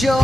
酒。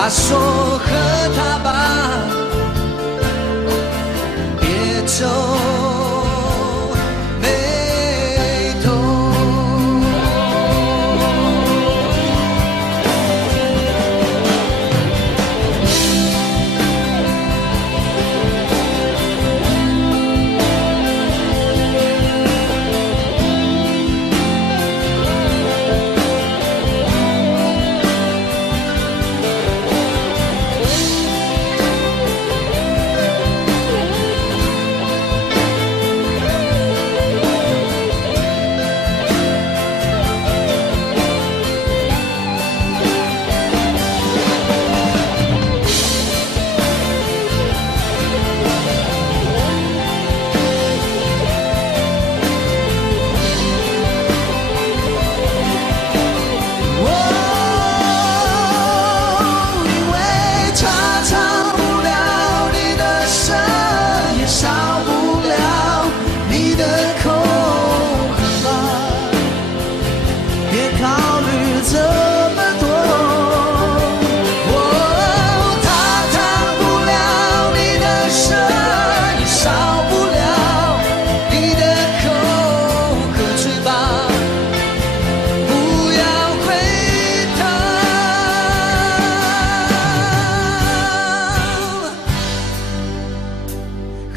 他说和他吧，别皱眉头。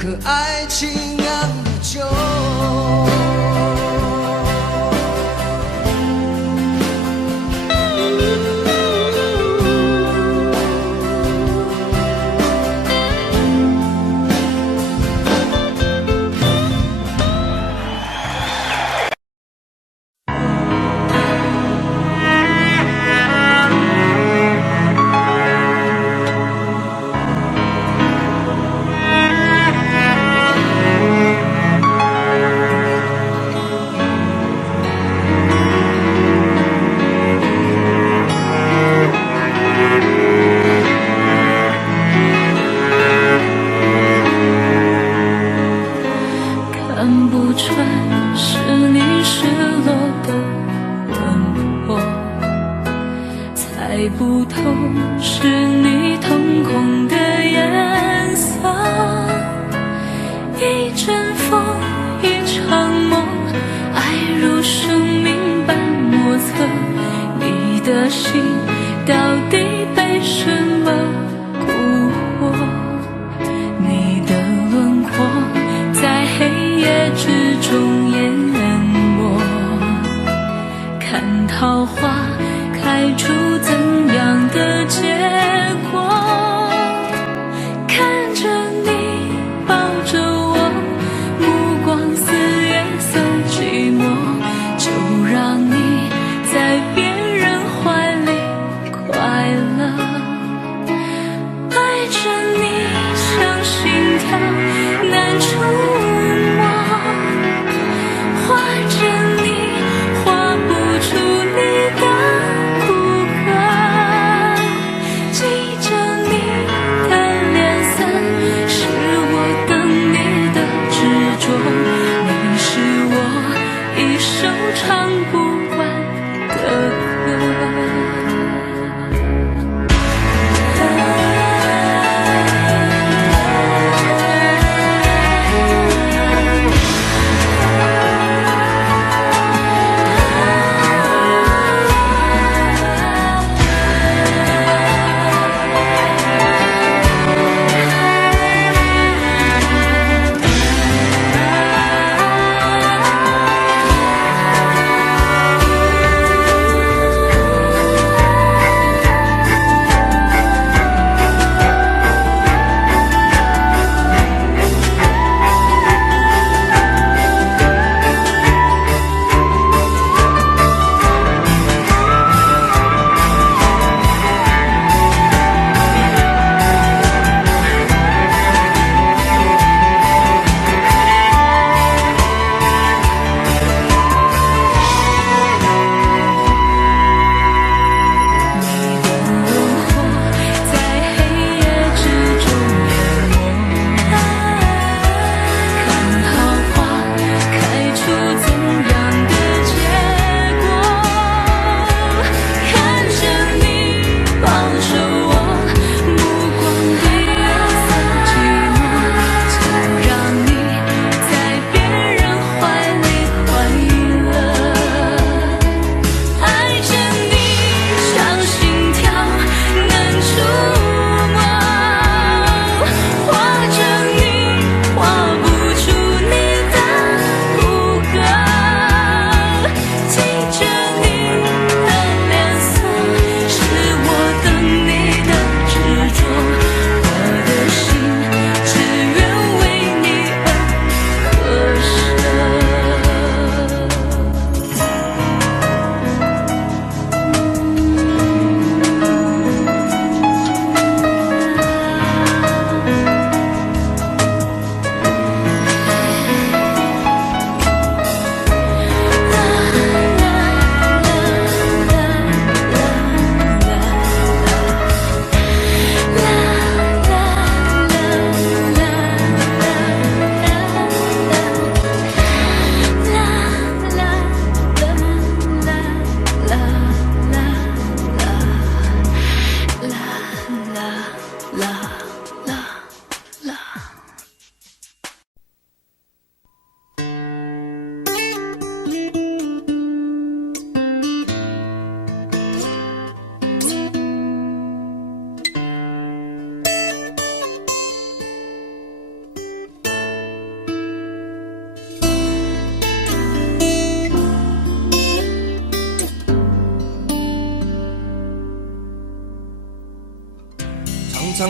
和爱情酿的酒。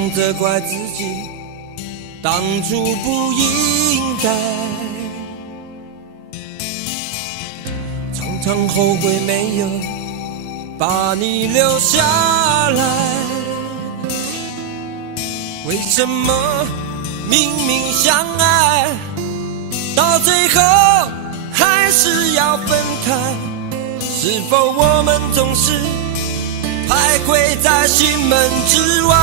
常责怪自己当初不应该，常常后悔没有把你留下来。为什么明明相爱，到最后还是要分开？是否我们总是徘徊在心门之外？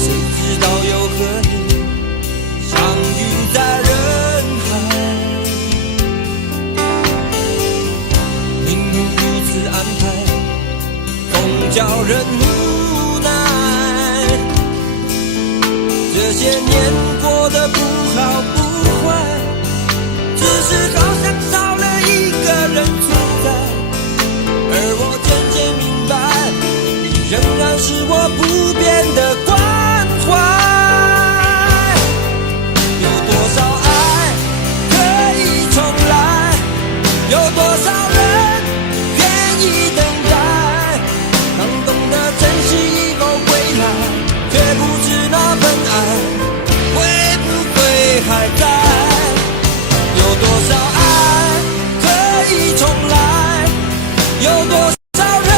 谁知道又和你相遇在人海，命运如此安排，总叫人无奈。这些年过得不好不坏，只是好像少了一个人存在，而我渐渐明白，你仍然是我不变的关怀。有多少爱可以重来，有多少人愿意等待，当懂得珍惜以后回来，却不知那份爱会不会还在。有多少爱可以重来，有多少人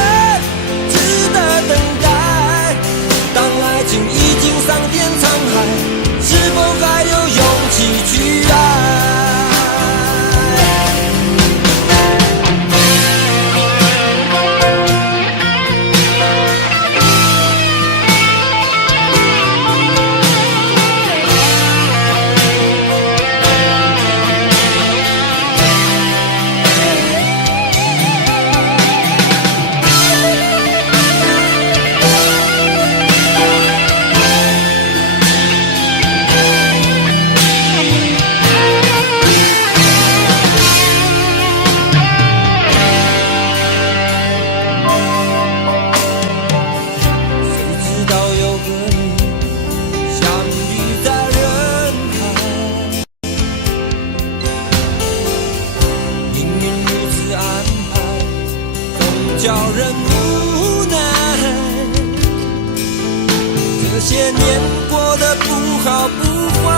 值得等待，当爱情已经桑田沧海，是否还有勇气去爱？叫人无奈，这些年过得不好不坏，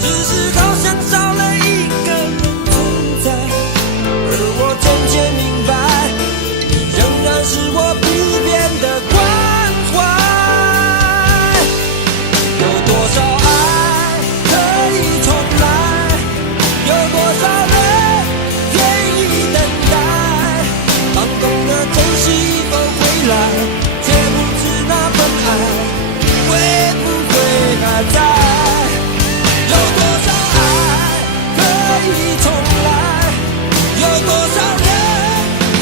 只是好像少了一个人存在，而我渐渐明白，你仍然是我不变的关怀。有多少爱可以重来，有多少人愿意等待，当懂得珍惜以后回来，却不知那份爱会不会还在。有多少爱可以重来，有多少人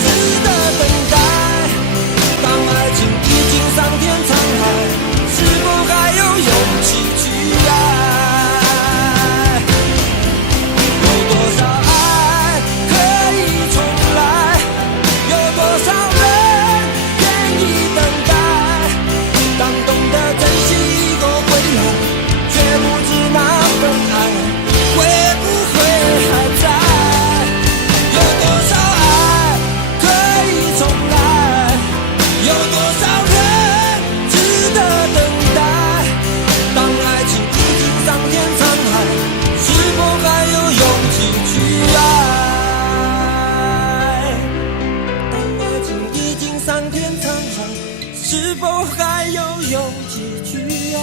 值得等待，当爱情已经桑田沧海，是否还有勇气去爱？有多少爱可以重来，有多少人愿意等待，当懂得珍惜以后回来，却不知那份爱会不会还在。有多少爱可以重来，有多少人值得等待，当爱情已经桑田沧海，是否还有勇气去爱？当爱情已经桑田沧海，是否还有勇气去爱？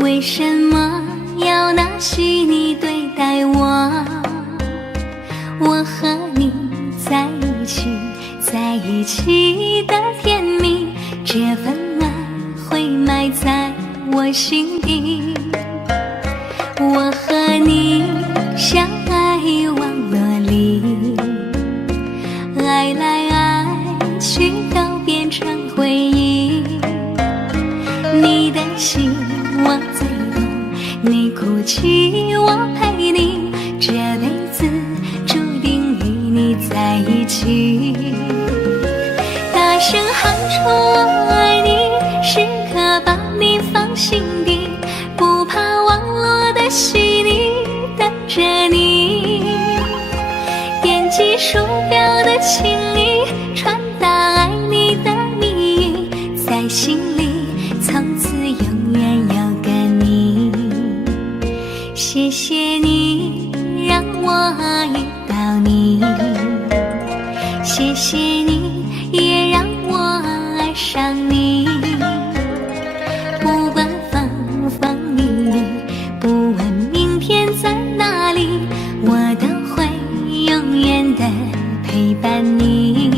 为什么要那细腻对待我？我和你在一起，在一起的甜蜜，这份爱会埋在我心底。我和你相爱网络里，爱来爱去都变成回忆。你的心我最懂，你哭泣我陪你，这辈子注定与你在一起。大声喊出我爱你，时刻把你放心底，不怕网络的洗礼，等着你。点击鼠标的情意，传达爱你的蜜语，在心里从此永远有个你。谢谢你让我遇到你，谢谢你也让我爱上你。不管风风雨雨，不问明天在哪里，我都会永远的陪伴你。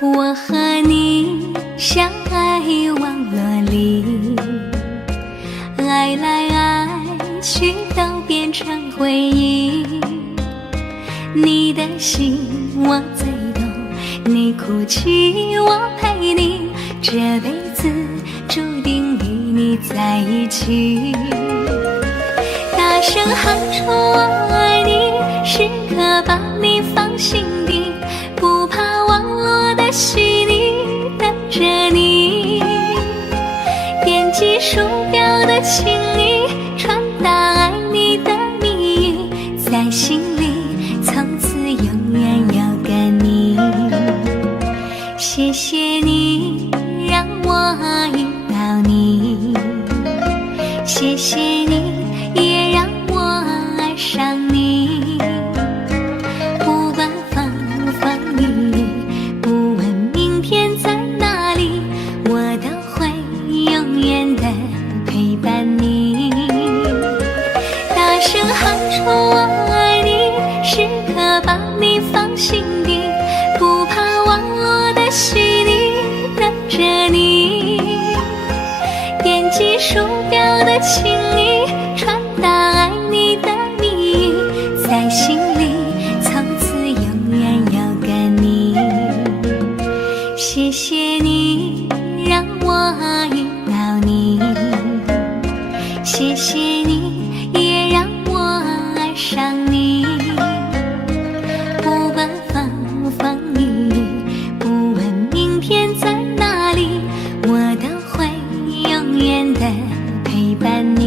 我和你相爱网络里，爱来爱去都变成回忆。你的心我最懂，你哭泣我陪你，这辈子注定与你在一起。大声喊出我爱你，时刻把你放心底，不怕网络的洗礼，等着你。点击鼠标的情意，传达爱你的蜜语，在心里从此永远有个你。谢谢你让我遇到你，谢谢你也让我爱上你。不管风风雨雨，不问明天在哪里，我都会永远的陪伴你。大声喊出我爱你，时刻把你放心底，不怕网络的洗礼，等着你。点击鼠标的情意，传达爱你的蜜语，在心里从此永远有个你。谢谢你让我遇到你，谢谢你也让我爱上你。不管风风雨雨，不问明天在哪里，我都会永远的陪伴你。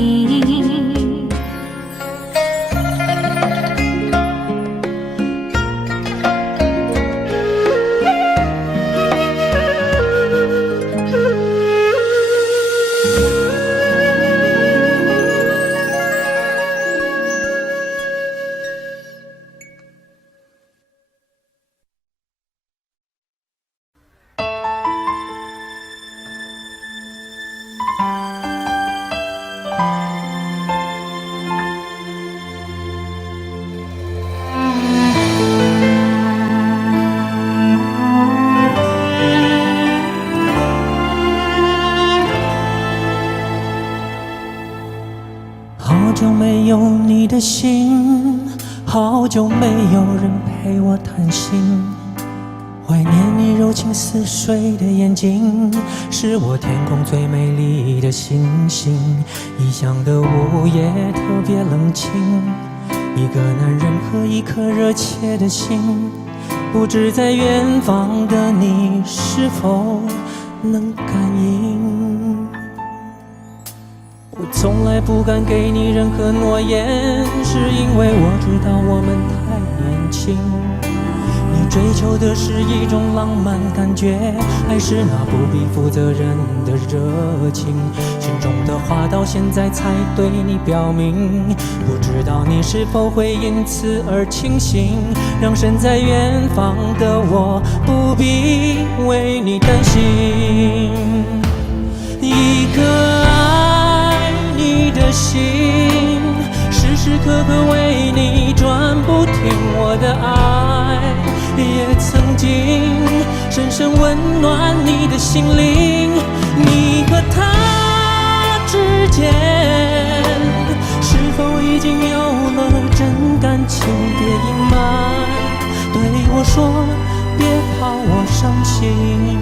好久没有你的信，好久没有人陪我谈心。怀念你柔情似水的眼睛，是我天空最美丽的星星。异乡的午夜特别冷清，一个男人和一颗热切的心，不知在远方的你是否能感应。我从来不敢给你任何诺言，是因为我知道我们太年轻。你追求的是一种浪漫感觉，还是那不必负责任的热情？心中的话到现在才对你表明，不知道你是否会因此而清醒，让身在远方的我不必为你担心。一个爱你的心，时时刻刻为你转不停，我的爱也曾经深深温暖你的心灵。你和他之间是否已经有了真感情？别隐瞒，对我说，别怕我伤心。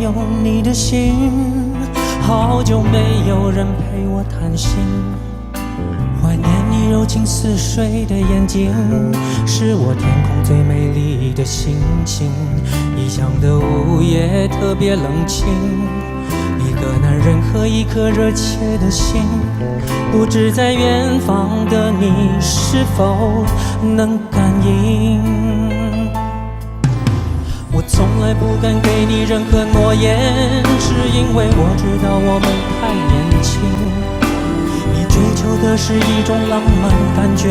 有你的心，好久没有人陪我谈心，怀念你柔情似水的眼睛，是我天空最美丽的星星。异乡的午夜特别冷清，一个男人和一颗热切的心，不知在远方的你是否能感应。我从来不敢给你任何诺言，是因为我知道我们太年轻。你追求的是一种浪漫感觉，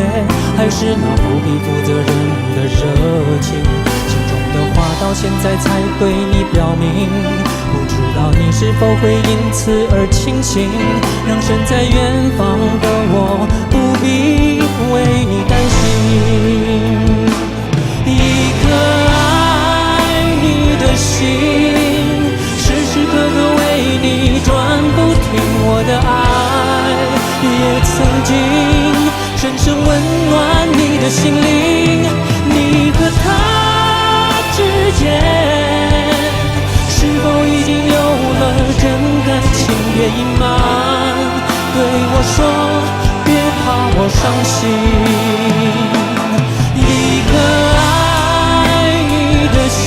还是那不必负责任的热情？心中的话到现在才对你表明，不知道你是否会因此而清醒，让身在远方的我不必为你担心。一颗的心，时时刻刻为你转不停，我的爱也曾经深深温暖你的心灵。你和他之间是否已经有了真感情？别隐瞒，对我说，别怕我伤心。一颗爱你的心，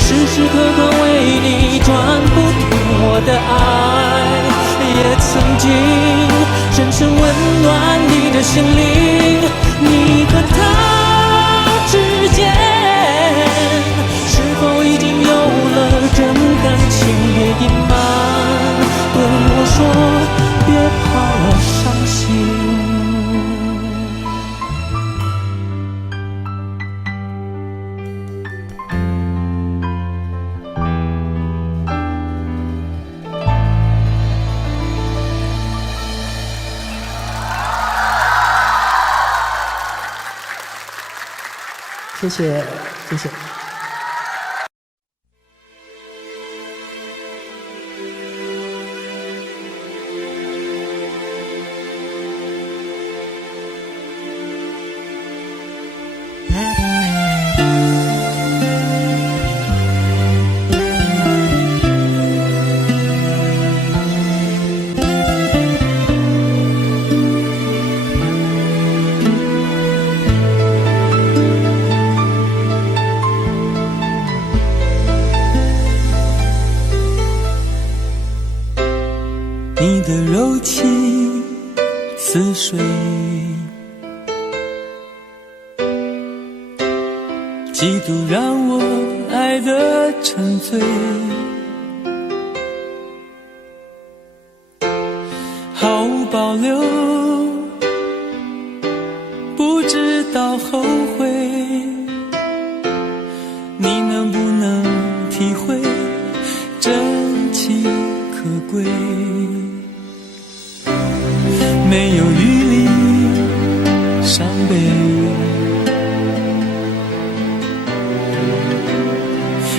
时时刻刻为你转不停，我的爱也曾经深深温暖你的心灵。你和他之间是否已经有了真感情？别隐瞒，对我说，别怕我伤心。谢谢，谢谢。你的柔情似水，几度让我爱得沉醉，毫无保留，不知道后悔。你能不能体会真情可贵？没有余力伤悲。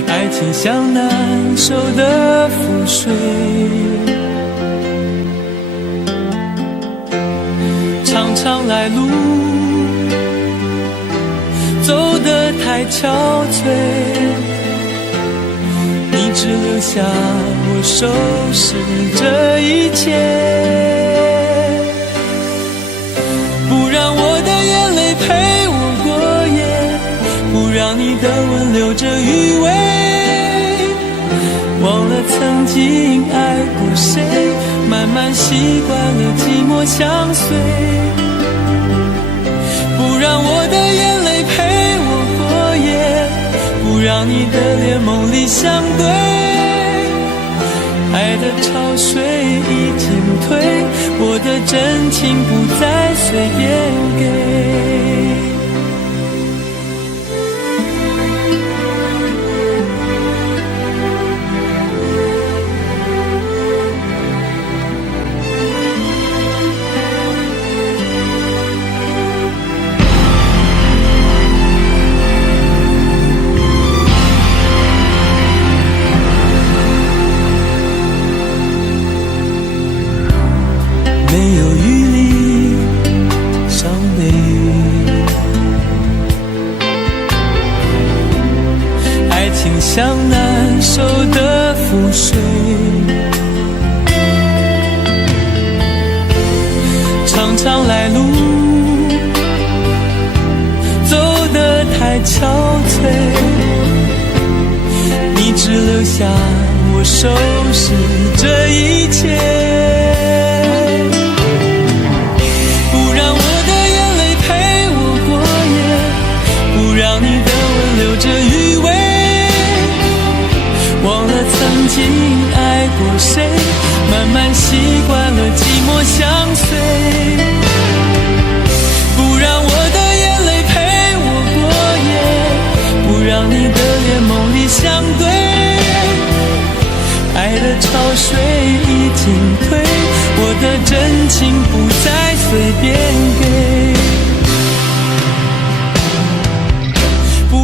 爱情像难收的覆水，长长来路走得太憔悴，你只留下我收拾这一切，不让我的眼泪陪我过夜，不让你的吻留着余味，忘了曾经爱过谁，慢慢习惯了寂寞相随，不让我的眼泪陪我过夜，不让你的脸梦里相对，爱的潮水已经退，我的真情不再随便给。没有余力伤悲，爱情像难收的覆水，长长来路走得太憔悴，你只留下我收拾这一切，留着余味，忘了曾经爱过谁，慢慢习惯了寂寞相随，不让我的眼泪陪我过夜，不让你的脸梦里相对，爱的潮水已经退，我的真情不再随便给，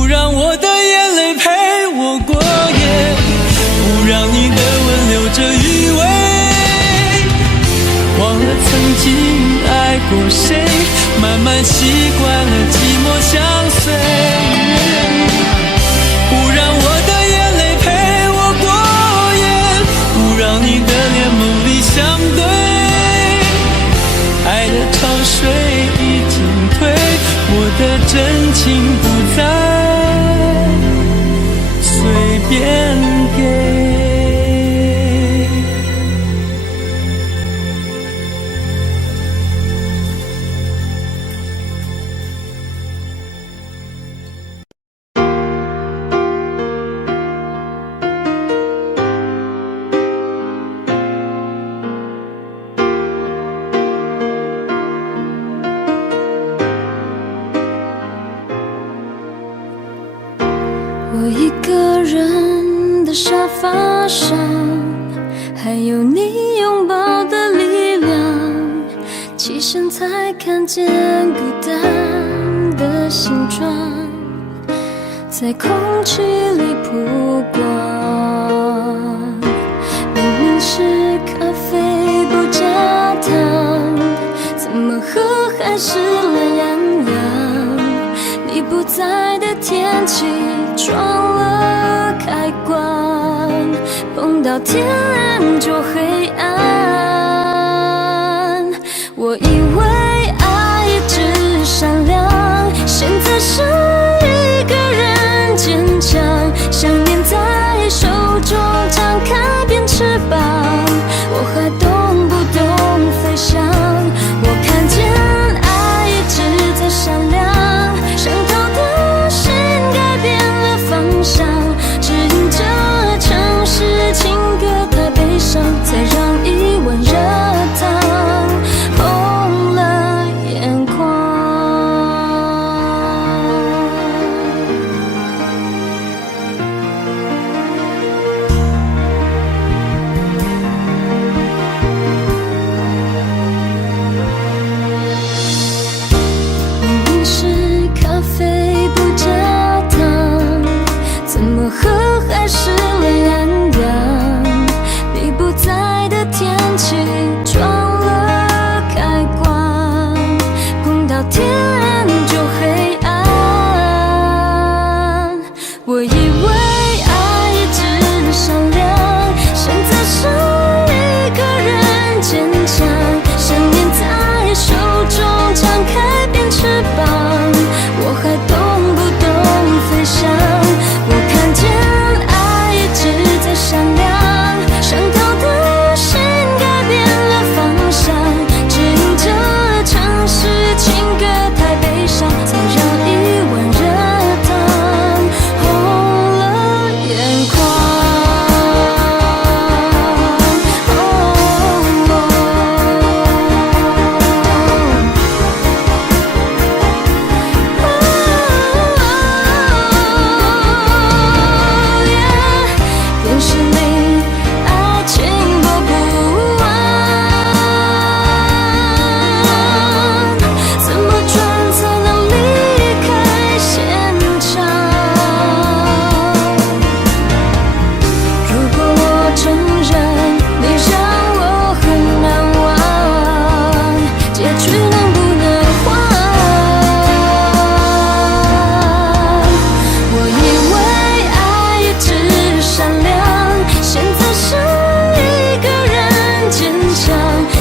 让我的眼泪陪我过夜，不让你的吻留着余味，忘了曾经爱过谁，慢慢习惯了寂寞相随，不让我的眼泪陪我过夜，不让你的脸梦里相对，爱的潮水已经退，我的真情不再随便给。我一个人的沙发上，还有你拥抱的力量，起身才看见孤单的形状，在空气里曝光。明明是咖啡不加糖，怎么喝还是懒洋洋？你不在的天气撞了开关，碰到天亮就黑暗。我以为爱一直闪亮，现在是一个人坚强，想念在手中张开变翅膀，我还懂不懂飞翔？我看见爱一直在闪亮，伤透的心改变了方向，指引着城市情歌太悲伤，才让一碗热汤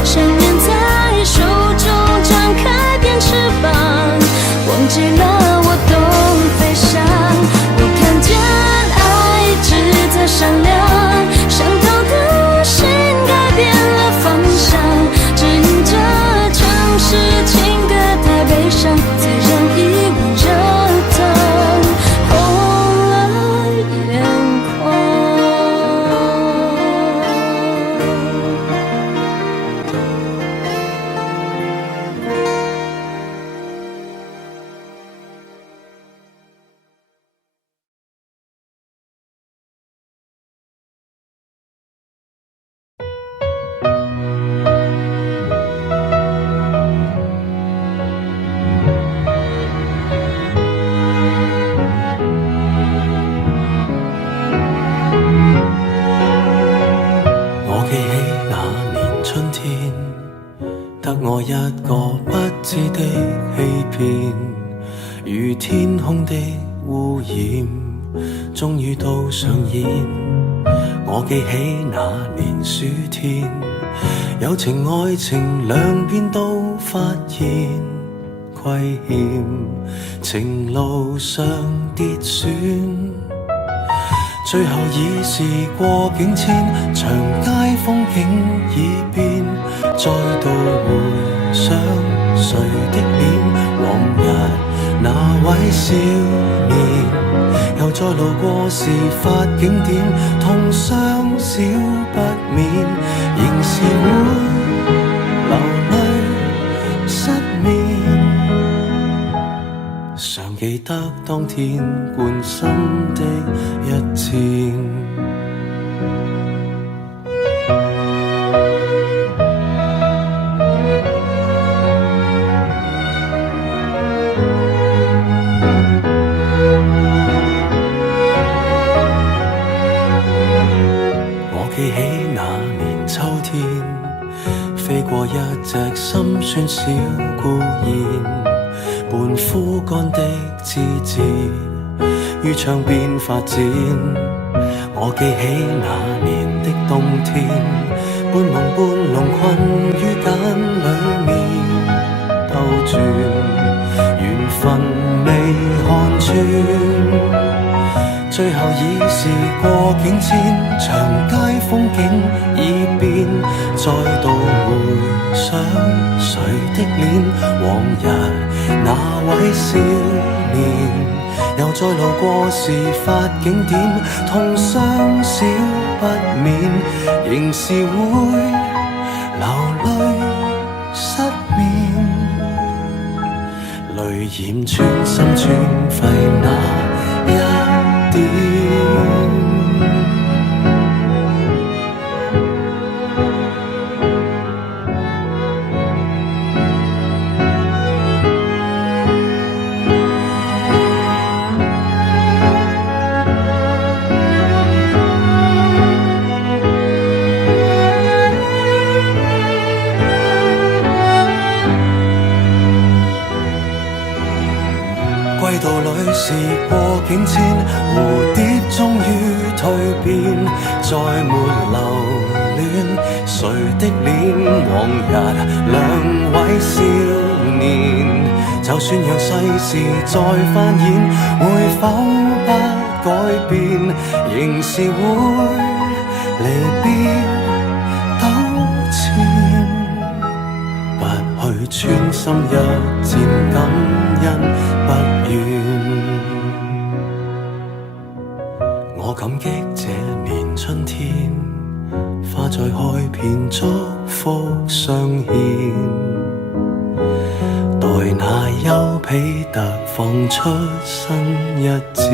想念在手中张开变翅膀，忘记了我懂飞翔。我看见爱值得善良，伤透的心改变了方向，指引着城市情歌太悲伤，才让遗忘热腾红了眼眶。我一個不知的欺騙，如天空的污染，終於都上演。我記起那年暑天，友情愛情兩邊都發現虧欠，情路上跌損，最後已是過境遷，長街風景已變，再度回想誰的臉，往日那位少年，又再路過事發景點，痛傷少不免，仍是會流淚失眠。常記得當天貫心的一箭。我記起那年秋天，飛過一隻心酸小孤燕，半枯乾的枝節於窗邊發展。我記起那年的冬天，半夢半朧困於繭裡面兜轉，緣分未看穿，最後已是過境遷，長街風景已變，再度回想誰的臉，往日那位少年，又再路過事發景點，痛傷少不免，仍是會流淚失眠，淚染穿心穿肺那一點。歸途裏是過境遷，蝴蝶終於蛻變，再沒留戀誰的臉，往日兩位少年，就算讓世事再翻演，會否不改變，仍是會離別糾纏，不去穿心一箭，感恩不願。我感激這年春天，花再開遍，祝福相獻，待那丘比特放出新一箭。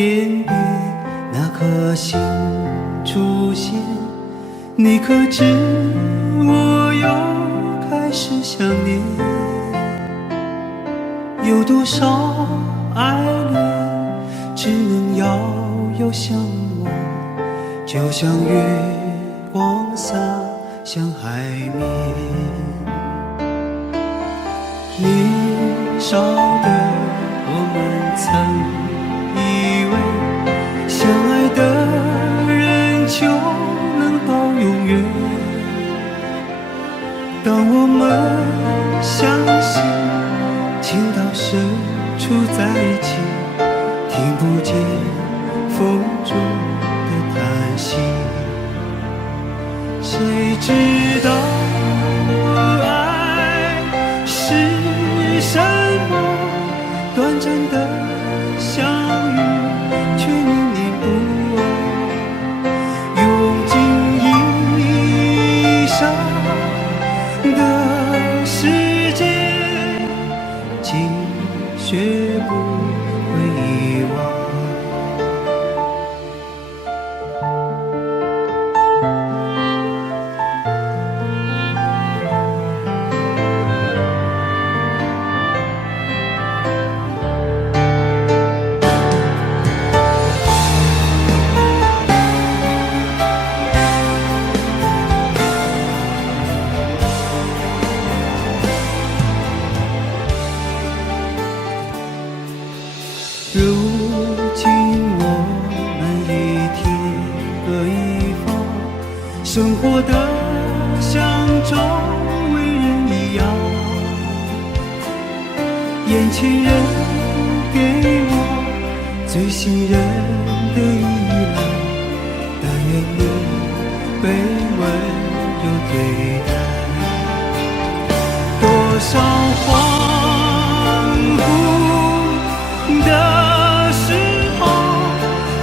天边那颗星出现，你可知我又开始想念？有多少爱恋只能遥遥相望，就像月光洒向海面。年少的我们曾以为相爱的人就能到永远，当我们相信情到深处在一起，听不见风中的叹息，谁知道爱是什么？短暂的相遇却念念不忘，用尽一生的时间，请学不会遗忘。如今我们一天各一方，生活的像周围人一样，眼前人给我最信任的依赖，但愿你被温柔对待。多少恍惚的时候，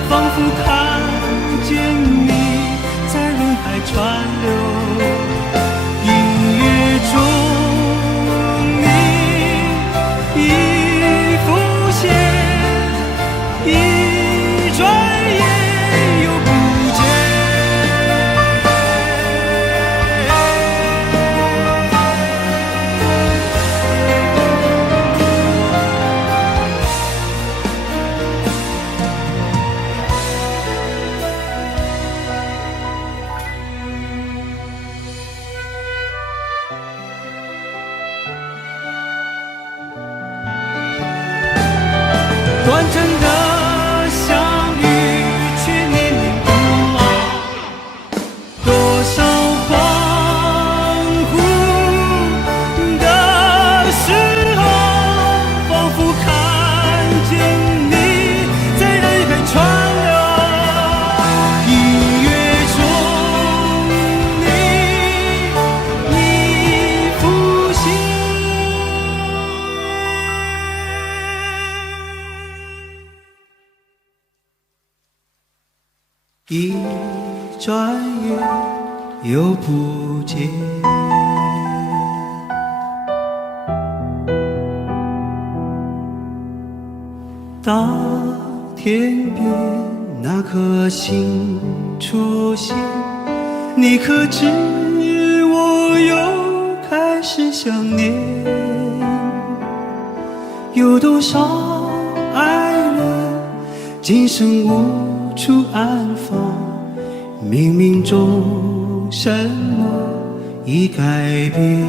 仿佛看见你在人海川流，音乐中你已浮现，一转眼又不见。短暂的相遇却念念不忘，多少恍惚的时候，仿佛看见你在人海川流，音乐中你已浮现。一转眼又不见。当天边那颗星出现，你可知我又开始想念？有多少爱人今生无处安放，冥冥中什么已改变？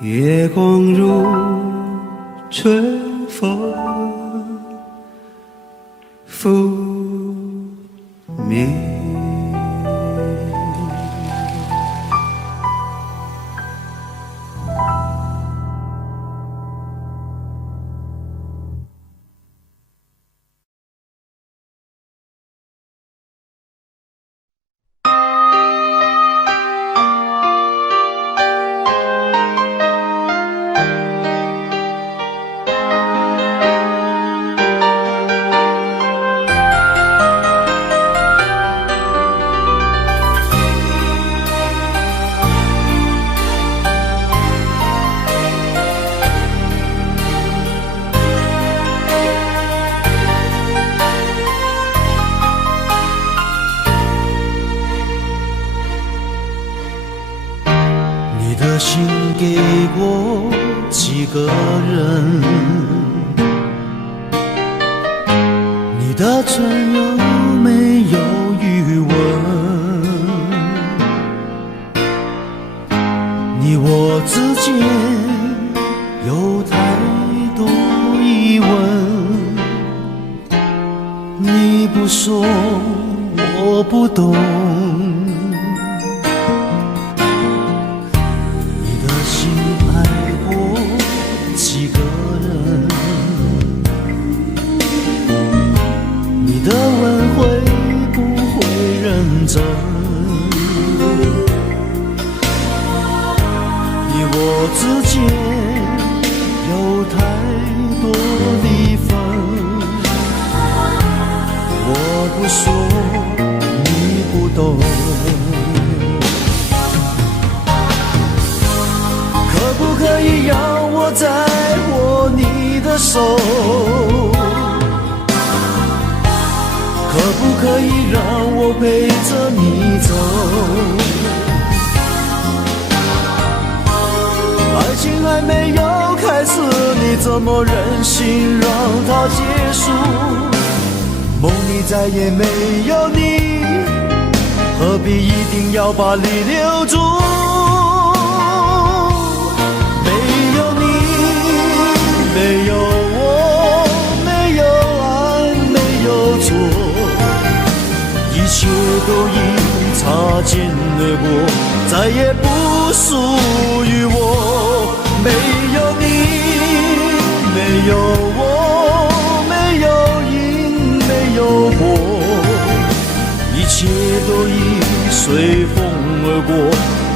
月光如春风拂面。给过几个人？你的唇有没有余温？你我之间有太多疑问，你不说我不懂。几个人，你的吻会不会认真？你我之间有太多离分，我不说你不懂。可不可以让我再握你的手？可不可以让我陪着你走？爱情还没有开始，你怎么忍心让它结束？梦里再也没有你，何必一定要把你留住？没有我，没有爱，没有错，一切都已擦肩而过，再也不属于我。没有你，没有我，没有因，没有果，一切都已随风而过，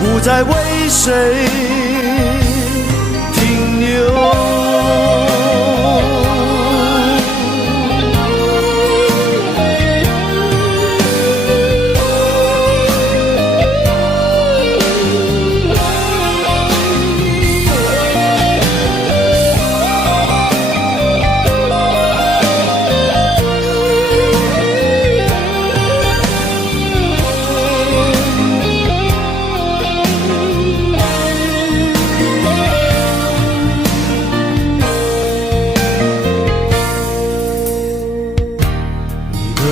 不再为谁停留。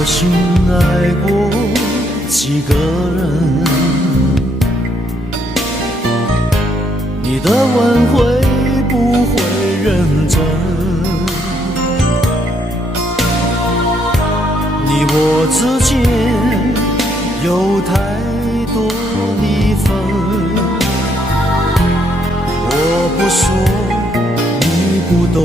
心爱过几个人？你的吻会不会认真？你我之间有太多离分，我不说你不懂。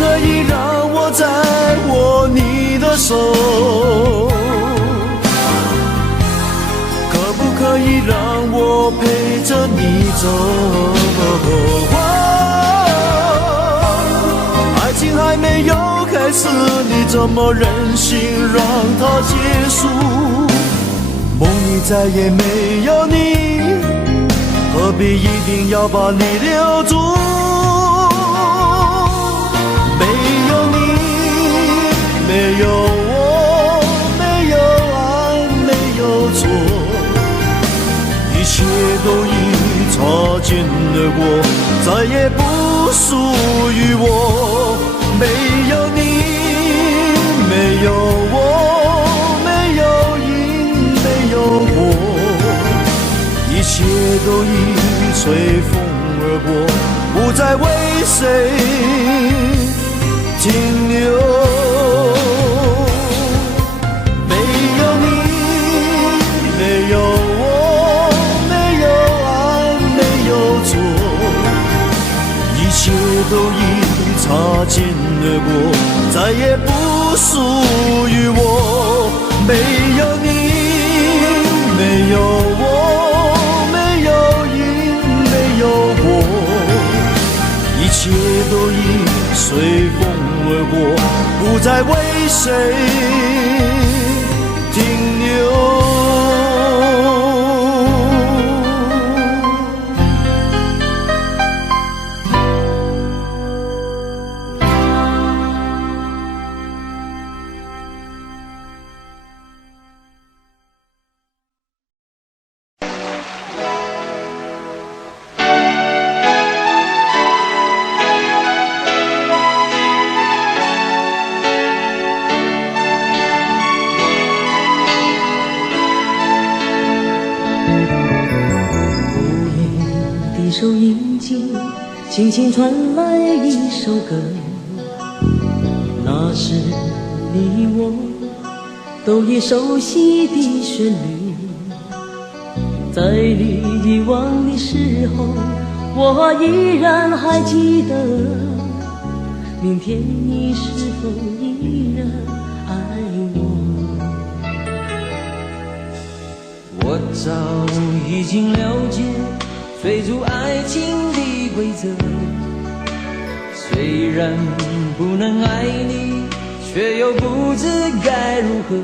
可以让我再握你的手？可不可以让我陪着你走？爱情还没有开始，你怎么忍心让它结束？梦里再也没有你，何必一定要把你留住？没有我，没有爱，没有错，一切都已擦肩而过，再也不属于我。没有你，没有我，没有因，没有果，一切都已随风而过，不再为谁停留。一切都已擦肩而过，再也不属于我。没有你，没有我，没有因，没有果，一切都已随风而过，不再为谁午夜的收音机轻轻传来一首歌，那是你我都已熟悉的旋律。在你遗忘的时候，我依然还记得，明天你是否依然爱我？我早已经了解追逐爱情的规则，虽然不能爱你，却又不知该如何。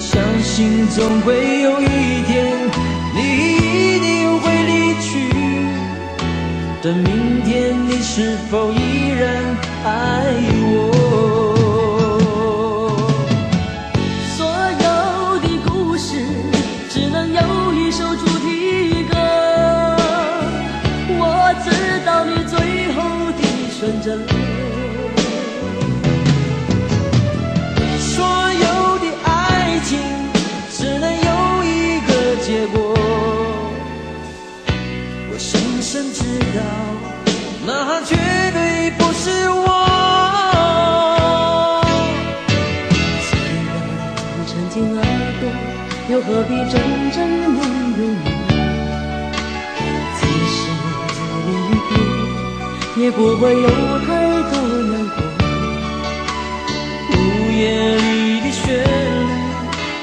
相信总会有一天，你一定会离去，但明天你是否依然爱我？所有的故事只能有一首主题歌，我知道你最后的选择。所有的爱情只能有一个结果，我深深知道那绝对不是我。既然曾经爱过，又何必真正拥有你？即使离别，也不会有太多难过。午夜里的旋律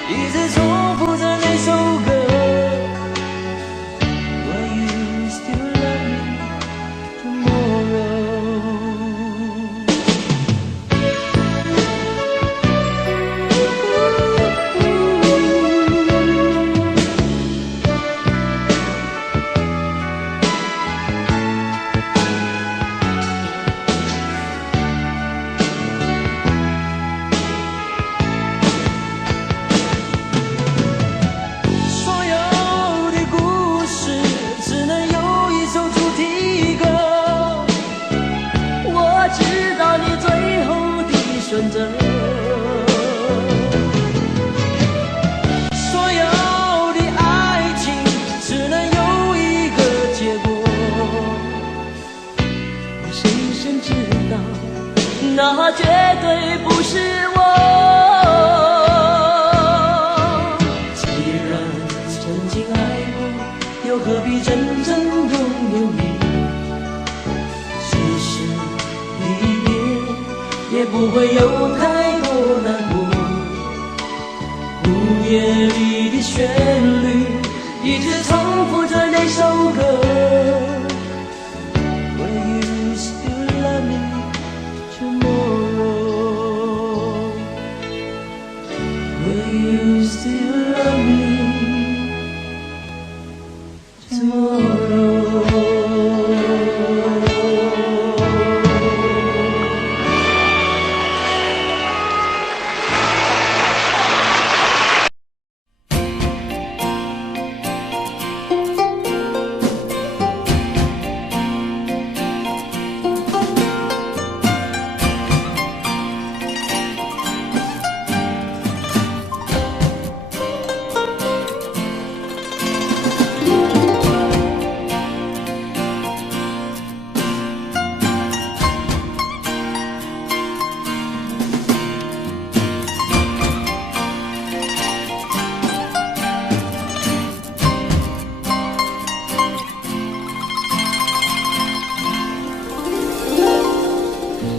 一直重复着那首歌， Will you still love me tomorrow？ 所有的故事只能有一首主题歌，我知道你最后的选择。所有的爱情只能有一个结果，我深深知道，那绝对不是我。既然曾经爱过，又何必真正拥有你？即使离别，也不会有太多难过。午夜里的旋律一直重复着那首歌。Will you still love me tomorrow? Will you still love me tomorrow?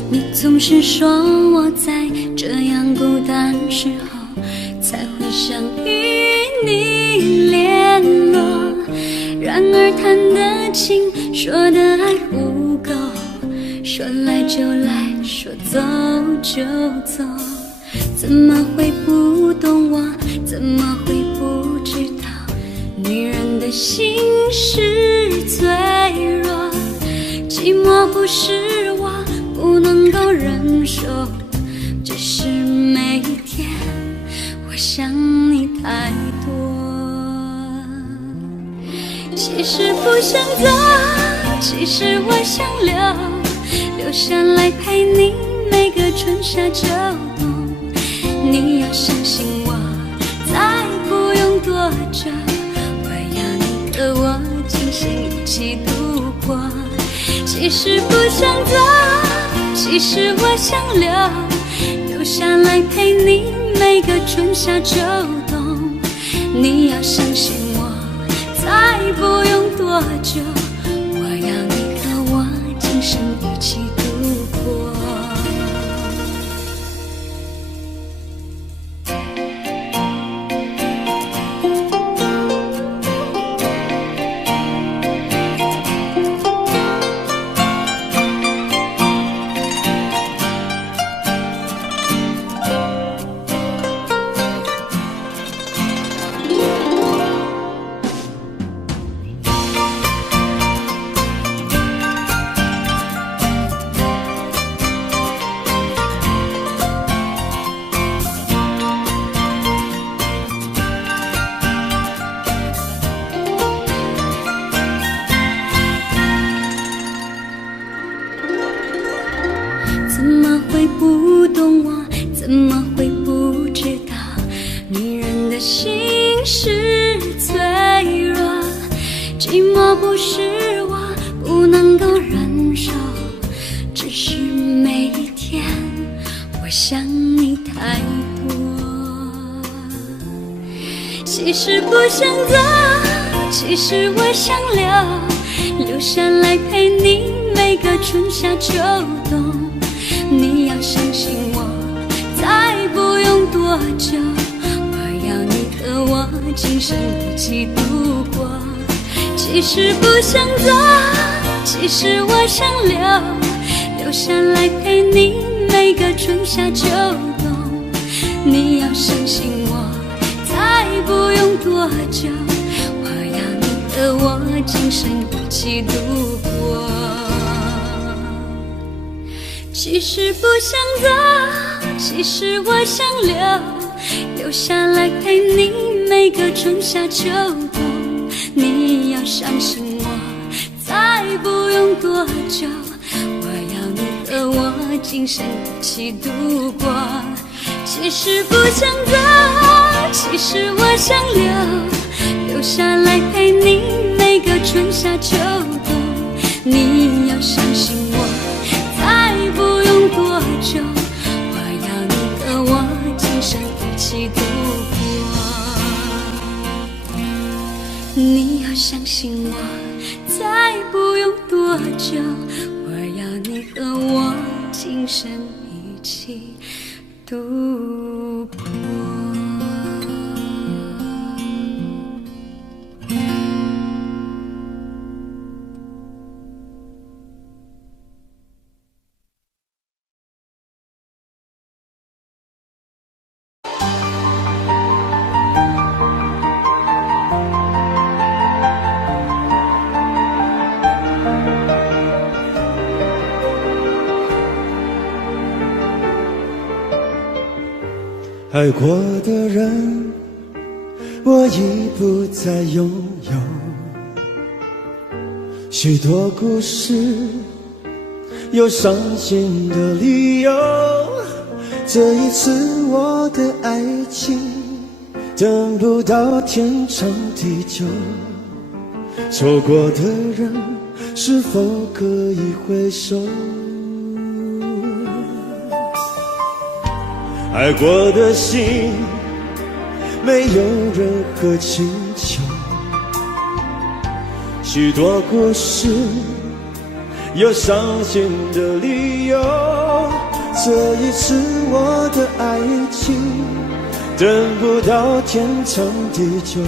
你总是说我在这样孤单时候才会想与你联络，然而谈得情，说的爱不够，说来就来，说走就走，怎么会不懂我？怎么会不知道女人的心是脆弱？寂寞不是我不能够忍受，只是每一天我想你太多。其实不想走，其实我想留下来陪你每个春夏秋冬。你要相信我，再不用多久，我起度过。其实不想走，其实我想留下来陪你每个春夏秋冬。你要相信我，再不用多久，我要你和我今生一起度过。怎么会不懂我？怎么会不知道？女人的心是脆弱，寂寞不是我不能够忍受，只是每一天我想你太多。其实不想走，其实我想留下来陪你每个春夏秋冬。你要相信我，再不用多久，我要你和我今生一起度过。其实不想走，其实我想留下来陪你每个春夏秋冬。你要相信我，再不用多久，我要你和我今生一起度过。其实不想走，其实我想留下来陪你每个春夏秋冬。你要相信我，再不用多久，我要你和我今生一起度过。其实不想走，其实我想留下来陪你每个春夏秋冬。你要相信我，再不用多久，我要你和我今生一起度过。你要相信我，再不用多久，我要你和我今生一起度过。爱过的人，我已不再拥有。许多故事，有伤心的理由。这一次我的爱情，等不到天长地久。错过的人，是否可以回首？爱过的心，没有任何请求。许多故事，有伤心的理由。这一次我的爱情，等不到天长地久。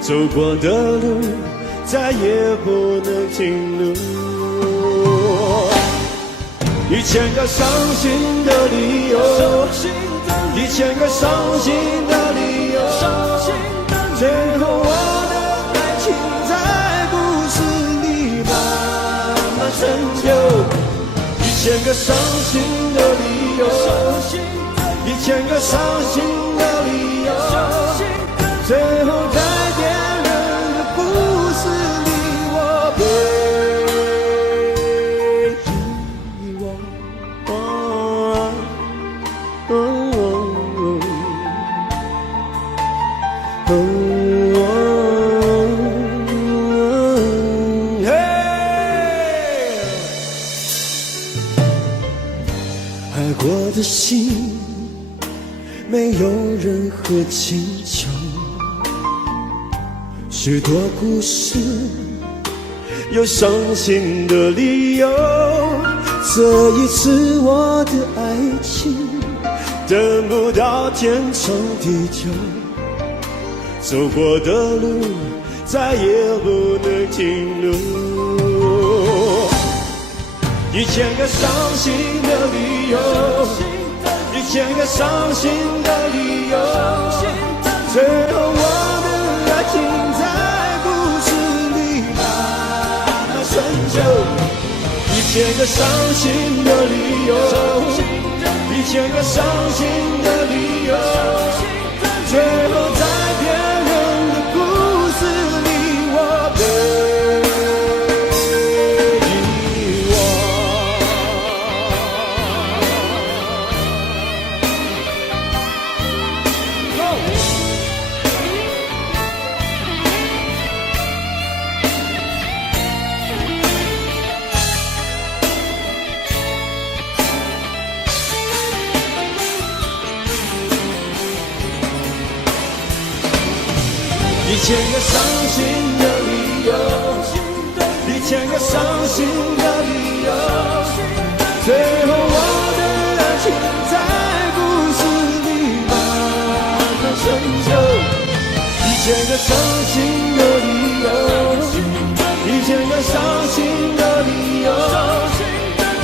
走过的路，再也不能停留。1000个伤心的理由，1000个伤心的理由，最后我的爱情才不是你慢慢成就。1000个伤心的理由，1000个伤心的理由，最后改变人的不是你我被。星球，许多故事有伤心的理由。这一次我的爱情等不到天长地久，走过的路再也不能停留。1000个伤心的理由，1000个伤心的理由，最后我的爱情在故事里慢慢成就。1000个伤心的理由，1000个伤心的理由，最后在别人的故事里我被遗1000个伤心的理由，1000个伤心的理由，最后我的爱情在故事里慢慢成就。1000个伤心的理由，1000个伤心的理由，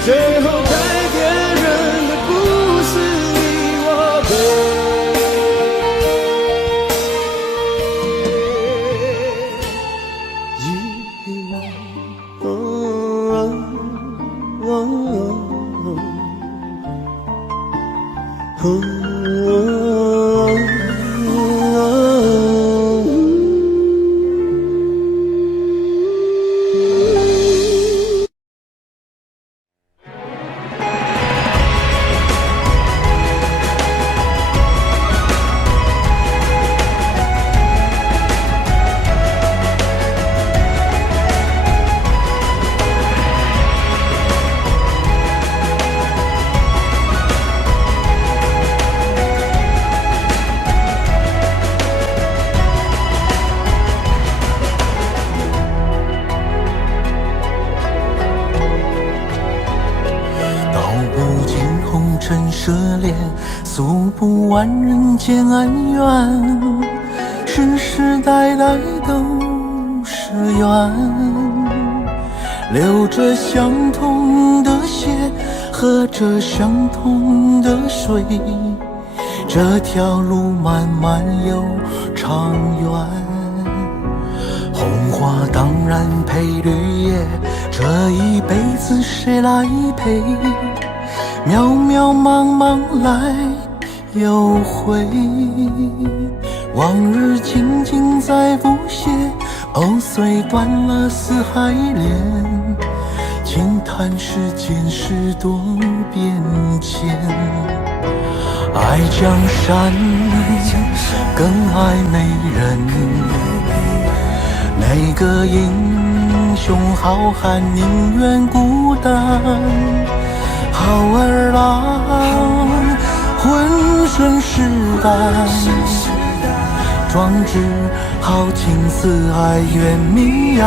最后在别人的故事里我被诉不完人间恩怨，世世代代都是缘。流着相同的血，喝着相同的水，这条路漫漫又长远。红花当然配绿叶，这一辈子谁来陪？渺渺茫茫来又回，往日情景再不写，虽断了丝还连，轻叹世间事多变迁。爱江山更爱美人，哪个英雄好汉宁愿孤单？好儿郎浑身是胆，壮志豪情四海远名扬。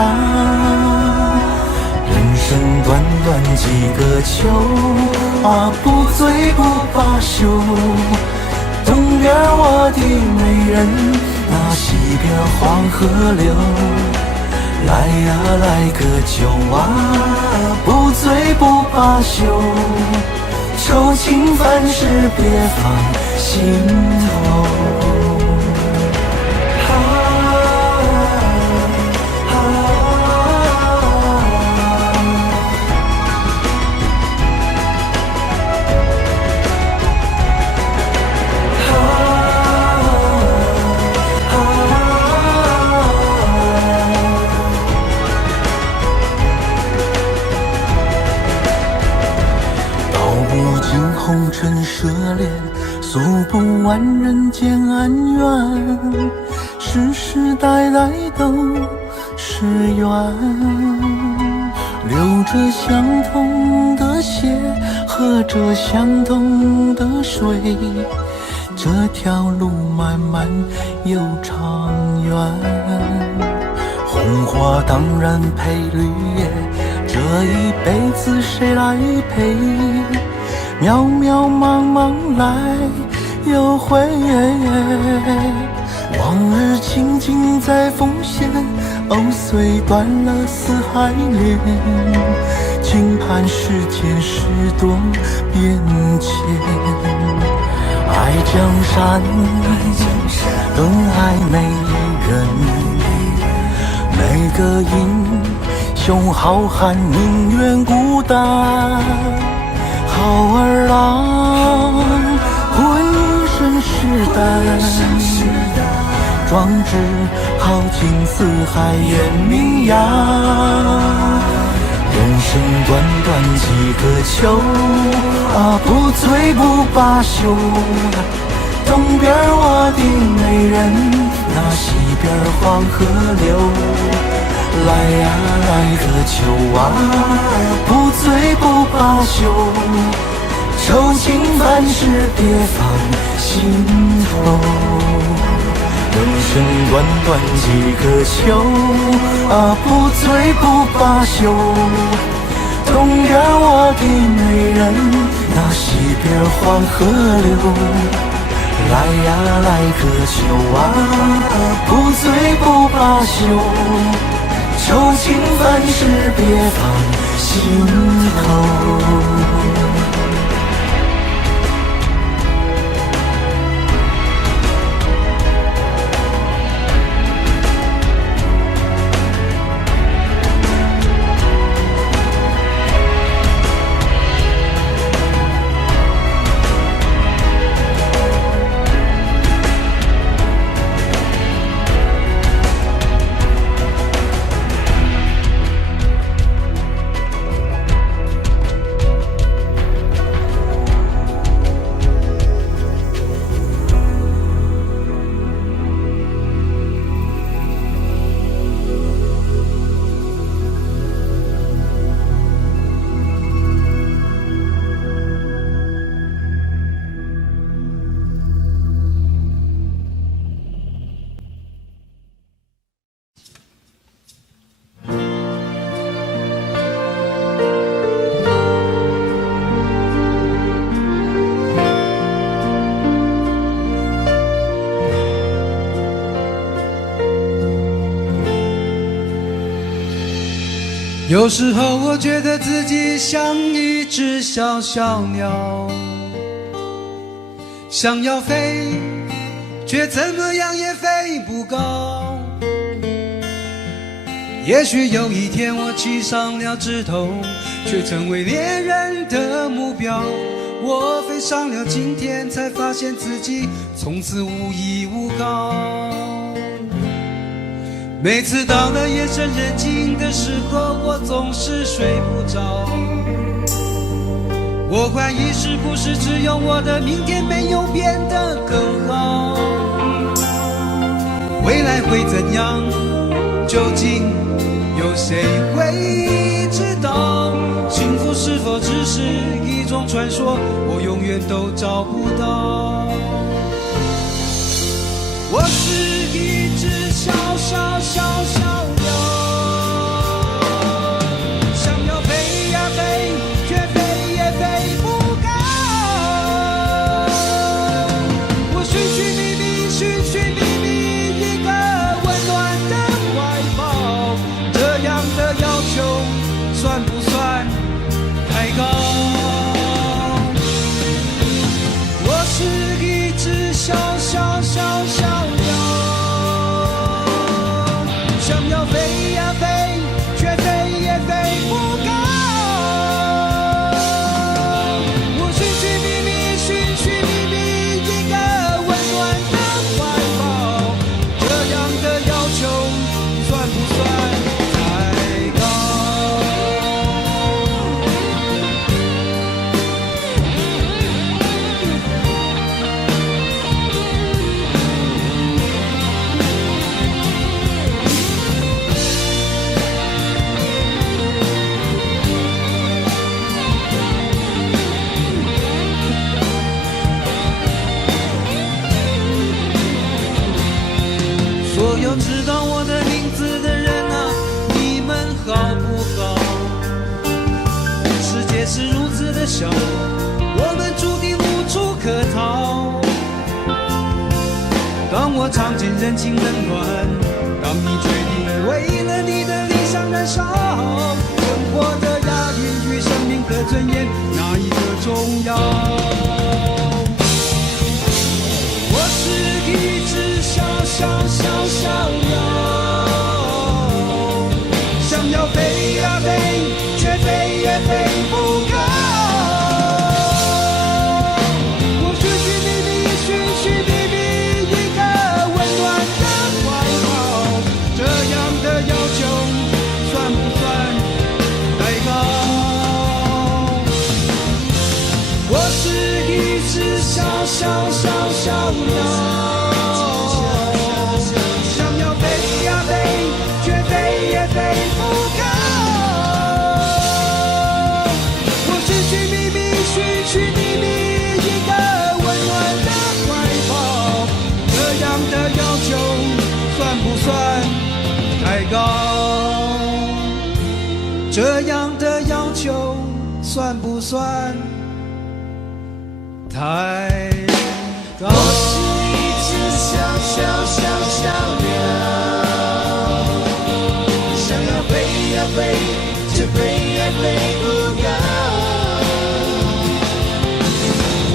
人生短短几个秋，不醉不罢休。东边我的美人，那西边黄河流。来呀来个酒不醉不罢休，愁情烦事别放心头。红尘涉猎，诉不完人间恩怨，世世代代都是缘。流着相同的血，喝着相同的水，这条路漫漫又长远。红花当然配绿叶，这一辈子谁来陪？渺渺茫茫来又回，往日情景在浮现，虽断了丝还连，轻盼世间事多变迁。爱江山更爱每一人，每个英雄好汉宁愿孤单。好儿郎浑身是胆，壮志豪情四海远名扬。人生短短几个秋，不醉不罢休。东边我的美人，那西边黄河流。来呀来个秋啊，不醉不罢休。愁情烦事别放心头。人生短短几个秋，不醉不罢休。东边我的美人，那西边黄河流。来呀来个秋啊，不醉不罢休。愁情烦事别放心头。有时候我觉得自己像一只小小鸟，想要飞，却怎么样也飞不高。也许有一天我栖上了枝头，却成为猎人的目标。我飞上了今天，才发现自己从此无依无靠。每次到了夜深人静的时候，我总是睡不着。我怀疑是不是只有我的明天没有变得更好？未来会怎样？究竟有谁会知道？幸福是否只是一种传说？我永远都找不到。我是一只小小小小鸟，想要飞呀飞，却飞也飞不高。我寻寻觅觅一个温暖的怀抱，这样的要求算不算太高？我是一只小小小小鸟，想要飞呀所有知道我的名字的人啊，你们好不好？世界是如此的小，我们注定无处可逃。当我尝尽人情冷暖，当你决定为了你的理想燃烧，生活的押韵与生命的尊严，哪一个重要？我是一只小鸟，想要飞呀飞，却飞也飞不高。我寻寻觅觅一个温暖的怀抱，这样的要求算不算太高？我是一只小鸟，想要飞呀飞，却飞也飞不高。我寻寻觅觅一个温暖的怀抱，这样的要求算不算太高？这样的要求算不算太高？我是一只小鸟，想要飞呀飞，却飞也飞不高。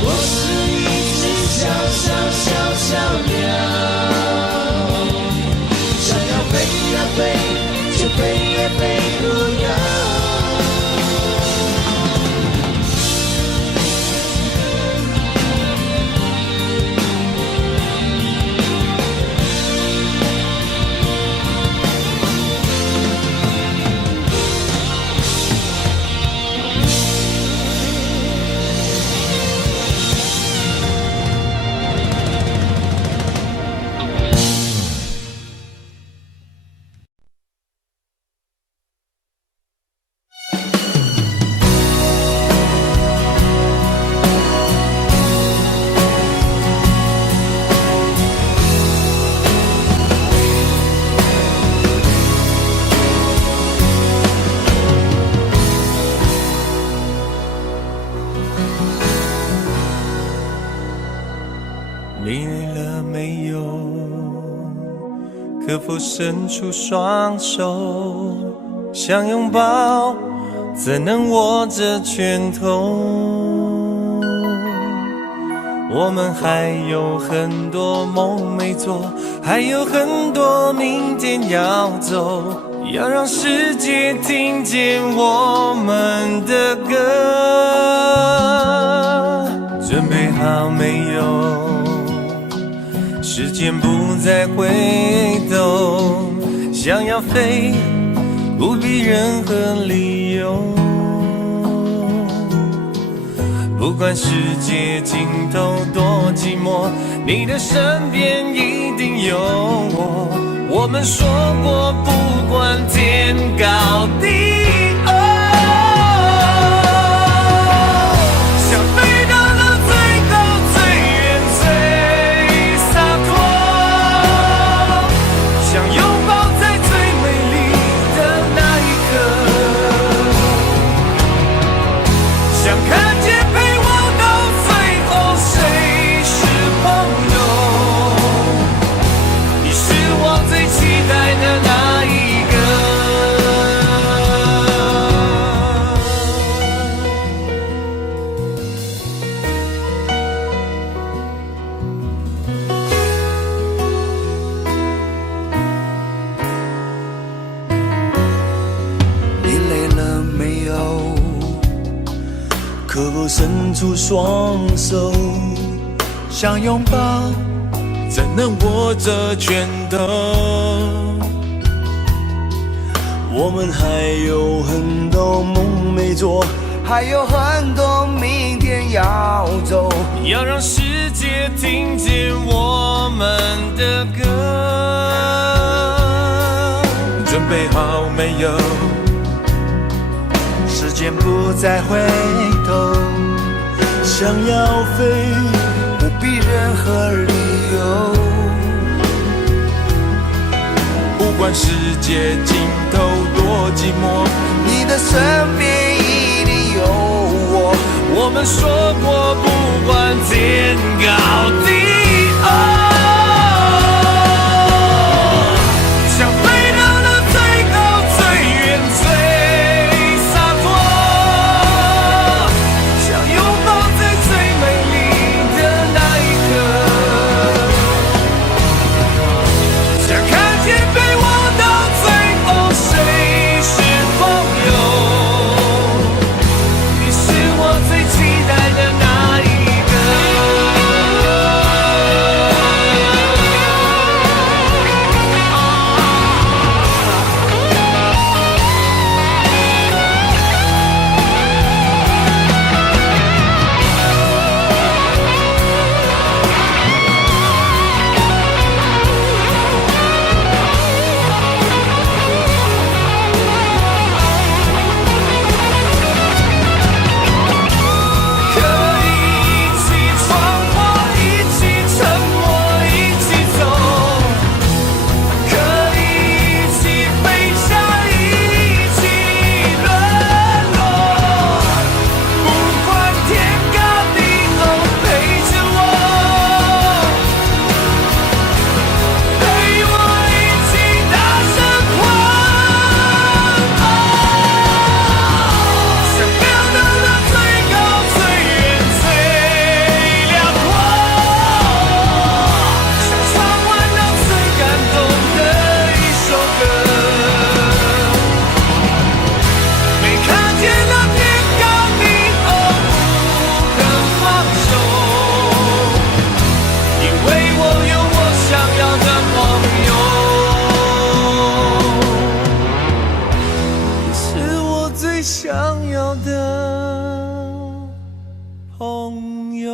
我是一只小鸟，想要飞呀飞，却飞也飞不高。你累了没有？可否伸出双手，想拥抱，怎能握着拳头？我们还有很多梦没做，还有很多明天要走，要让世界听见我们的歌。准备好没有？时间不再回头，想要飞，不必任何理由。不管世界尽头多寂寞，你的身边一定有我。我们说过，不管天高地厚，想飞到了最高最远最洒脱，想拥抱在最美丽的那一刻，想看见陪我到最后谁是朋友，你是我最期待的那一个。你累了没有？可否伸出双手，想拥抱，怎能握着拳头？我们还有很多梦没做，还有很多明天要走，要让世界听见我们的歌。准备好没有？时间不再回头，想要飞，不必任何理由。管世界尽头多寂寞，你的身边一定有我。我们说过不管天高地厚，想飞到那最高最远最洒脱，想拥抱在最美丽的那一刻，想看见陪我到最后谁是朋友，你是我最期待的那一个。想要的朋友。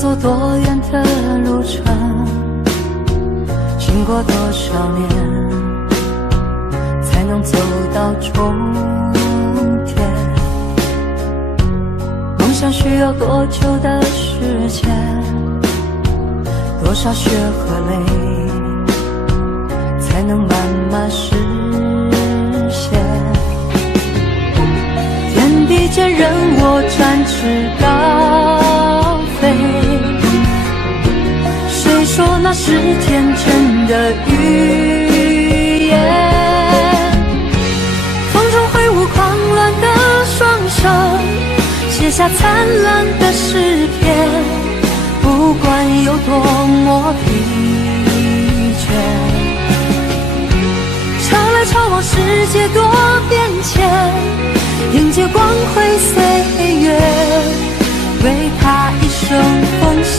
走多远的路程，经过多少年，才能走到终点？梦想需要多久的时间？多少血和泪，才能慢慢实现？天地间任我展翅高飞，谁说那是天真的语言？风中挥舞狂乱的双手，写下灿烂的诗篇。不管有多么疲倦，潮来潮往，世界多变迁，迎接光辉岁月，为他一生奉献。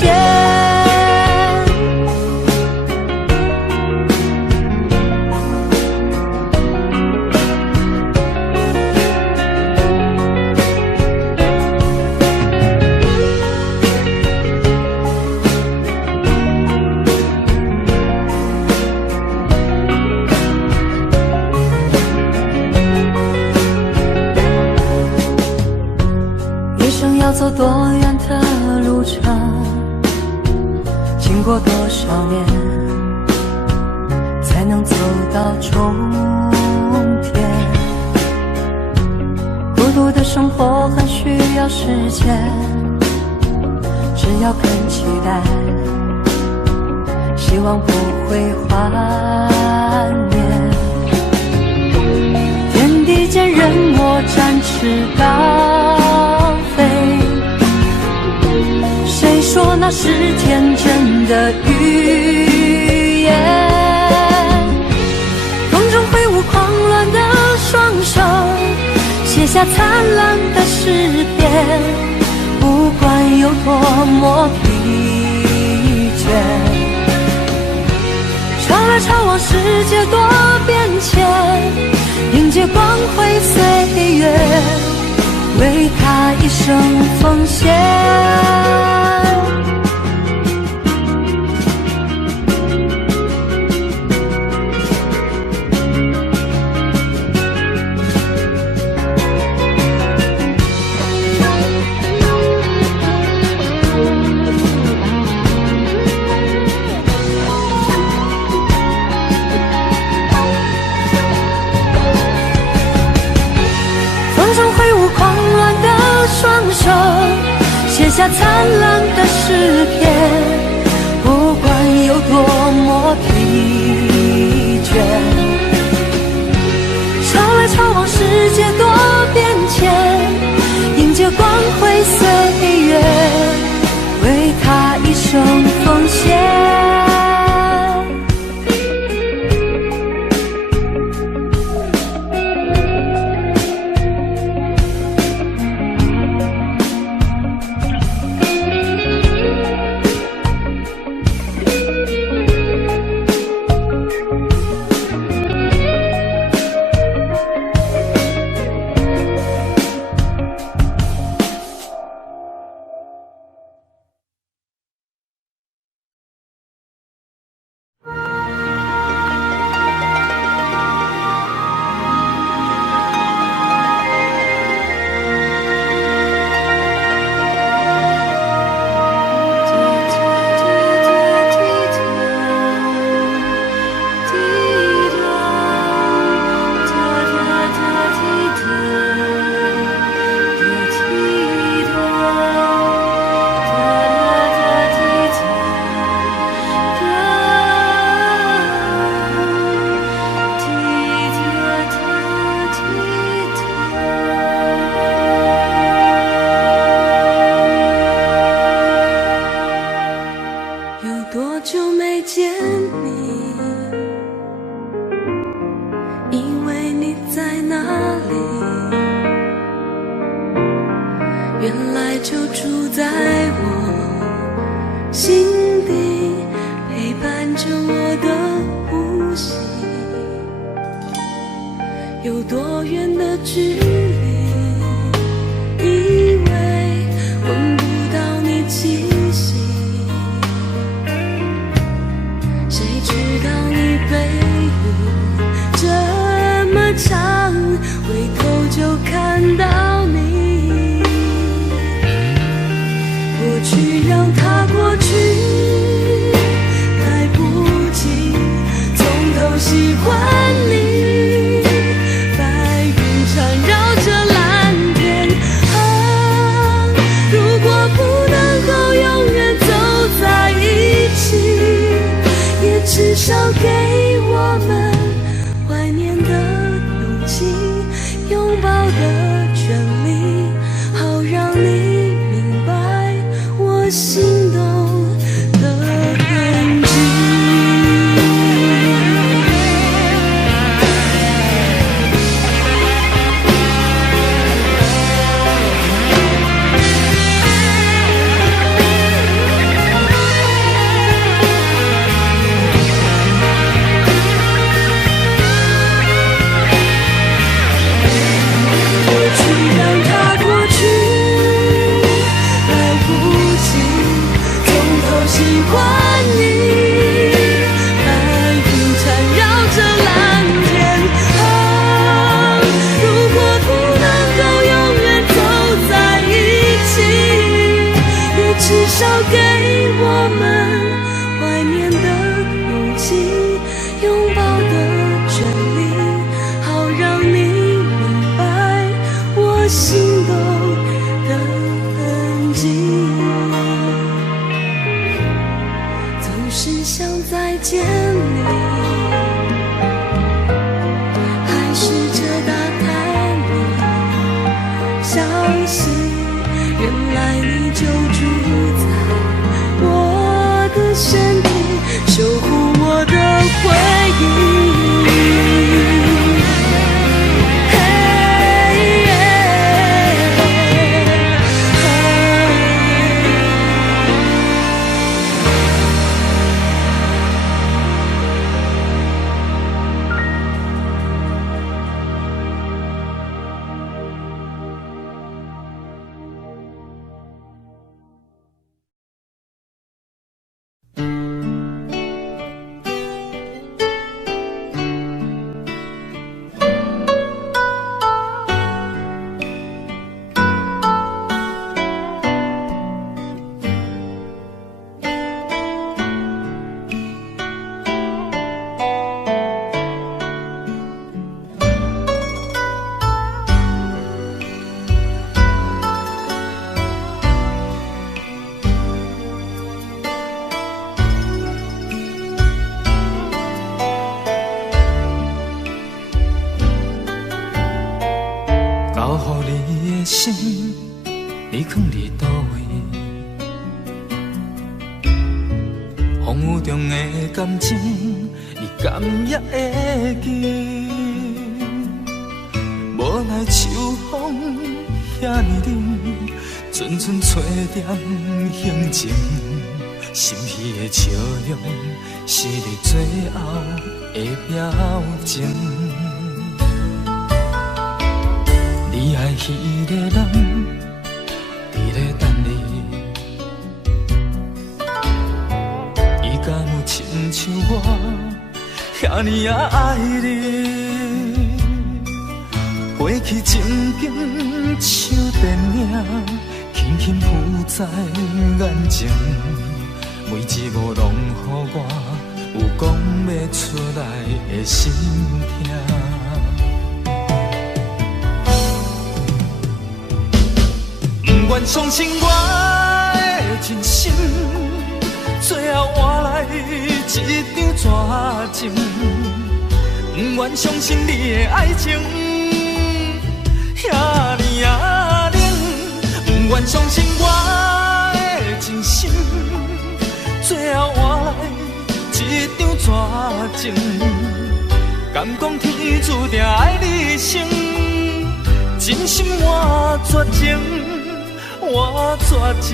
要走多远的路程，经过多少年，才能走到终点？孤独的生活很需要时间，只要肯期待，希望不会幻灭。天地间任我展翅高飞，谁说那是天真的语言？风中挥舞狂乱下灿烂的诗篇，不管有多么疲倦。潮来潮往，世界多变迁，迎接光辉岁月，为他一生奉献。写下灿烂的诗篇，不管有多么疲倦。潮来潮往，世界多变迁，迎接光辉岁月，为他一生奉献。有多远的距离，以为闻不到你气息，谁知道你背影这么长，回头就看到你。过去让它过去，来不及从头喜欢你。至少给我们怀念的勇气，拥抱的权利，好让你明白我心动的痕迹。留予你的心，你藏伫倒位？风雨中的感情，你敢也会记？无奈秋风遐尼冷，阵阵吹点行情，心虚的笑容是你最后的表情。你爱迄个人，伫咧等你，伊敢有亲像我遐尼也爱你？过去情景像电影，轻轻浮在眼前，每一幕拢予我有讲不出来的心痛。不愿相信我的真心，最后换来一场绝情。不愿相信你的爱情遐尼啊冷，不愿相信我的真心，最后换来一场绝情。敢讲天注定爱你一生，真心换绝情。我绝情。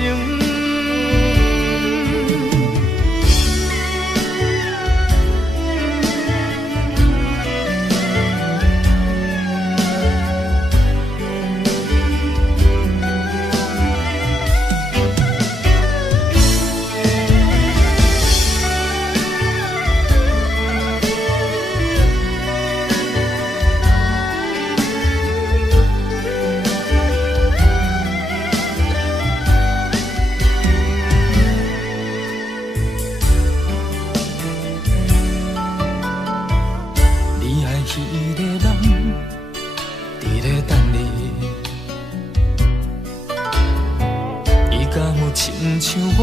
亲像我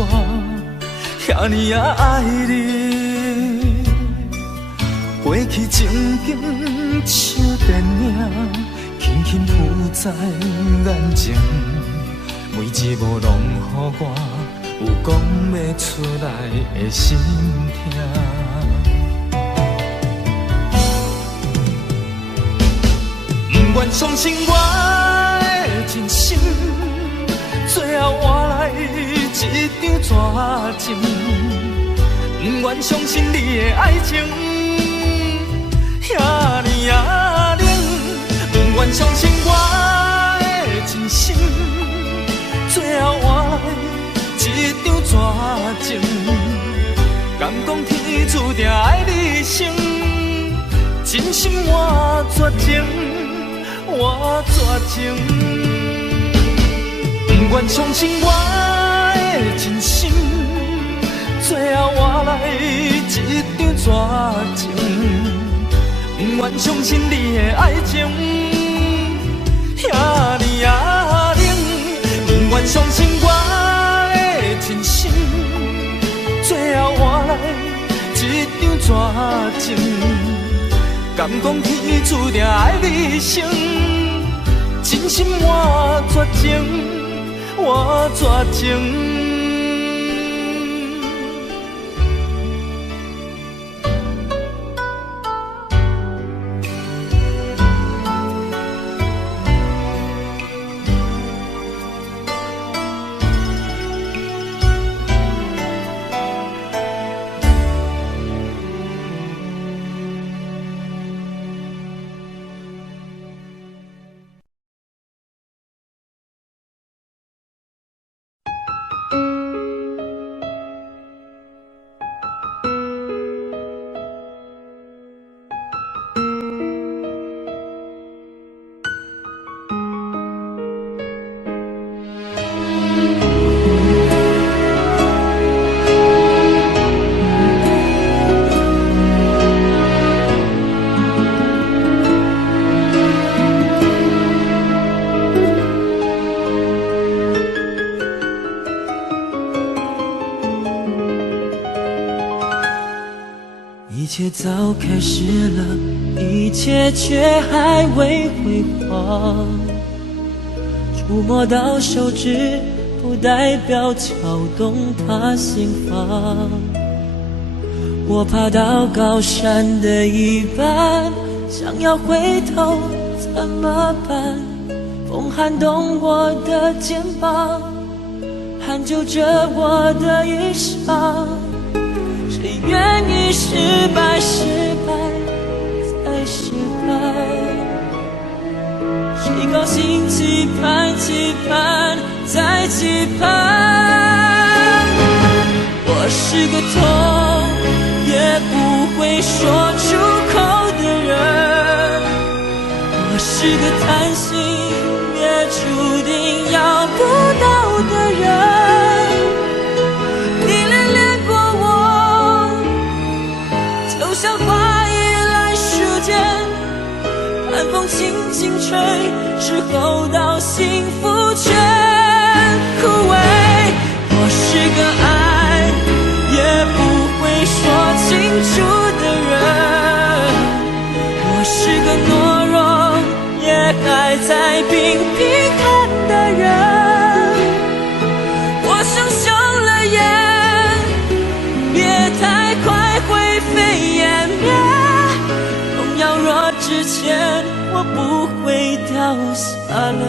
遐尼也爱你，过去情景像电影，轻轻浮在眼前，每一幕拢予我有讲不出来的心痛。不愿相信我的真心，最后换来一场绝情。不愿相信你的爱情遐尼啊冷，不愿相信我的真心，最后换来一场绝情。敢讲天注定爱你一生，真心换绝情，换绝情。不愿相信我的真心，最后换来一场绝情。不愿相信你的爱情遐尼啊冷，不愿相信我的真心，最后换来一场绝情。敢讲天注定爱你一生，真心换绝情。我绝情。一切早开始了，一切却还未辉煌。触摸到手指，不代表敲动他心房。我爬到高山的一半，想要回头怎么办？风撼动我的肩膀，hand揪着我的衣裳。谁愿意失败，失败再失败？谁高兴期盼，期盼再期盼？我是个痛也不会说出口的人，我是个贪心也注定要不到的人。你恋恋过我，就像花依赖树间，寒风轻轻吹，时候到幸福全枯萎。我是个爱也不会说清楚的人，我是个懦弱也还在拼拼看的人。我想休了眼，别太快灰飞烟灭。荣耀若之前，我不会掉下泪。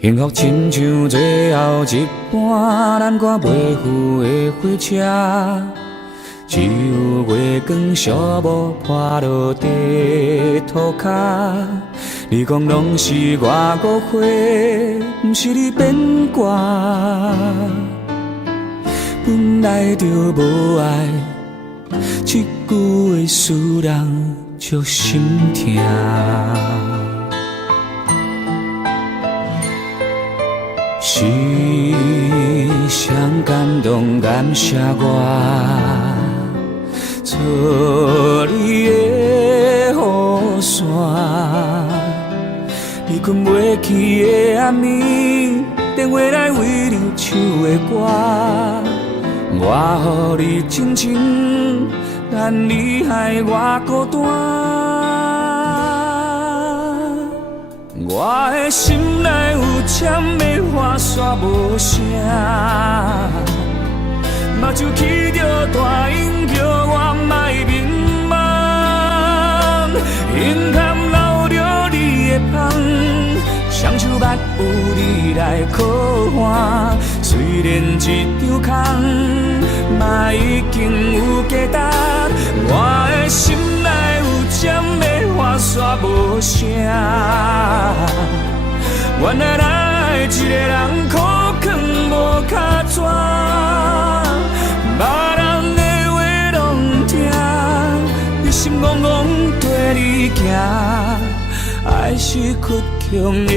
幸福亲像最后一班咱赶袂赴的火车，只有月光小木破落地涂骹。你讲拢是我误会，不是你变卦。本来就无爱，这句话使人足心痛。是谁感动感谢我，做你的雨伞，你你困袂去的暗暝，电话来为你唱的歌，我予你真情，但你害我孤单。我的心内有针的花煞无声，目睭起着大音叫我莫迷茫，眼坎流着你的香，双手捌有你来靠岸。虽然一张空，嘛已经有价值。我的心内有针的花煞无声，原来咱一个人苦劝无脚纸，别人的话拢听，你心怅怅跟你行，爱是倔强的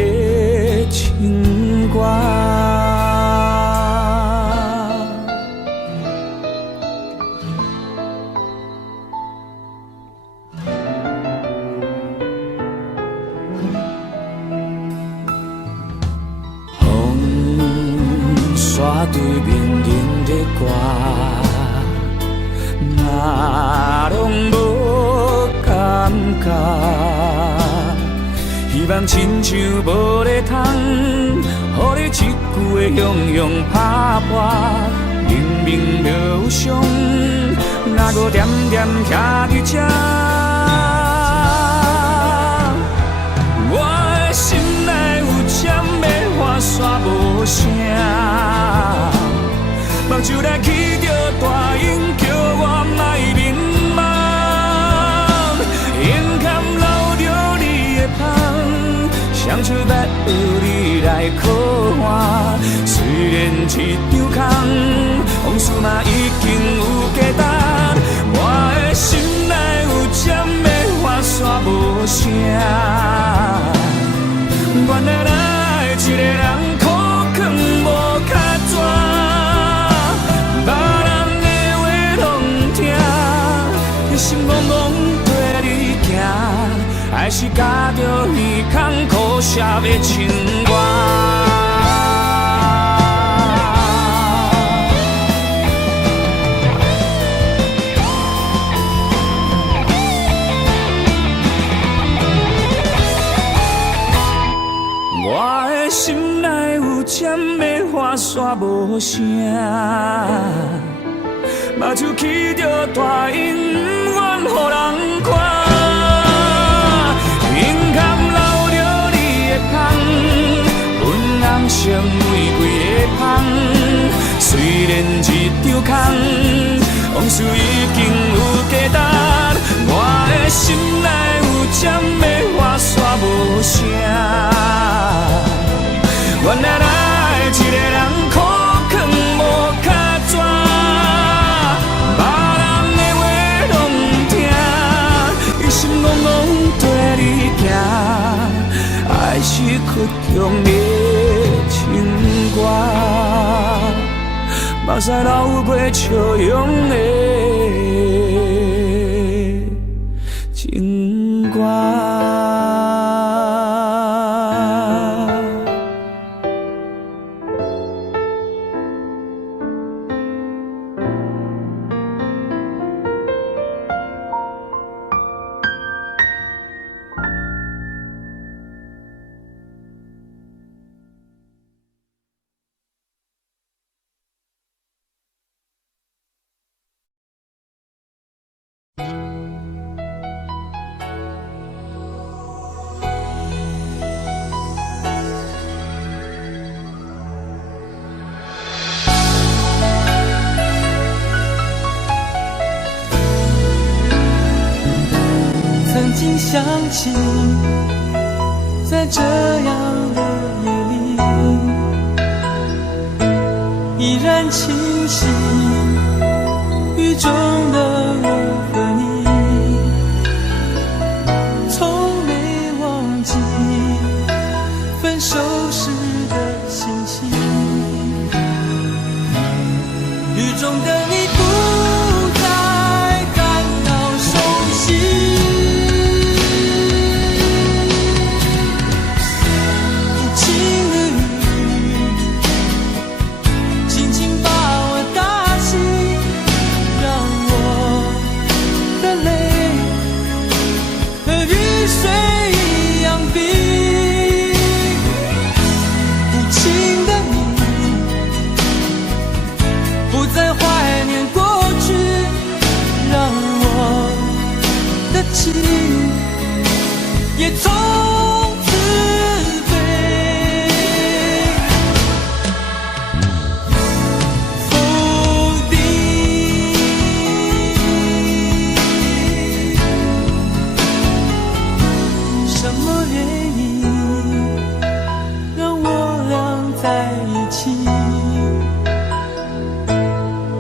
情歌。山对面迎着歌，嘛拢无感觉。希望亲像无咧通，予你一句的雄雄拍破。明明就有伤，哪搁惦惦徛伫这？我的心内有针的花煞无声，目睭来起着大音叫我莫迷茫，眼坎流着你的香，双手捌有你来靠岸。虽然一张空，往事嘛已经有价值。我的心内有针的花煞无声，原来咱一个人苦劝无脚纸，别人的话拢听，你心怅怅跟你行，还是加着耳孔苦涩的情歌。我的心内有针的花煞无声，目睭起着大音，不愿予人看。眼坎流着你的香，粉红色玫瑰的香。虽然一张空，往事已经有价值。我的心内有针的花煞无声，原来咱一个人苦劝无脚纸，别人的话拢听，伊心怅怅跟你行，爱是倔强的情歌，目屎流过笑容的情歌。曾经想起，在这样的夜里，依然清晰，雨中的我和你，从没忘记分手时的心情。雨中的你不再感到熟悉，也从此飞。否定什么原因让我俩在一起？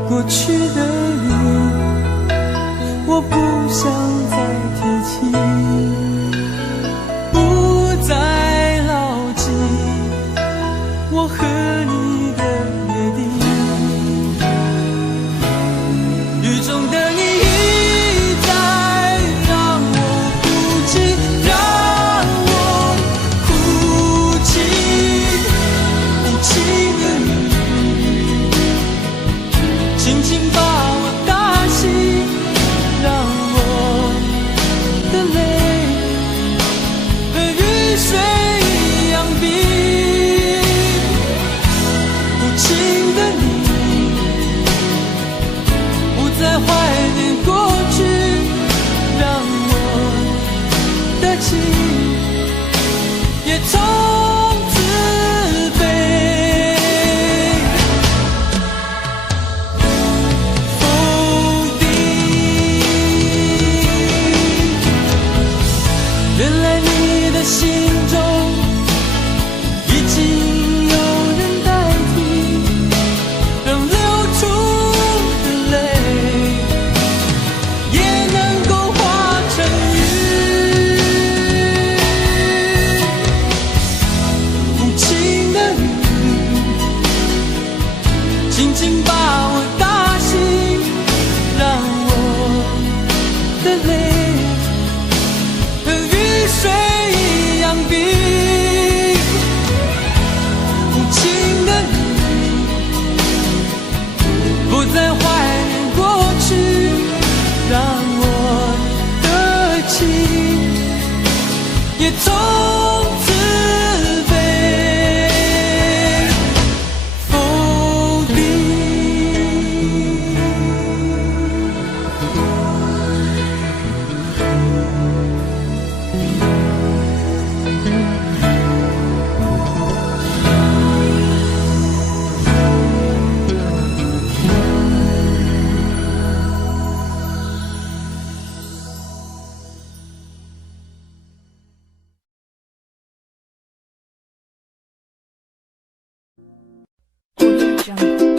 过去的云，我不想再提起，不再牢记我和你的约定。雨中的你一再让我哭泣，让我哭泣，无情的你轻轻把我打醒，让我的泪和雨水一样冰。无情的你不再怀念过去，让我的情也从此飞。否定，原来你的心中已经有人代替，让流出的泪也能够化成雨。无情的你轻轻把我打醒，让我的泪和雨水一样冰。无情的你不再怀念过去，让我的情也从此飞。否定。Audio Jungle.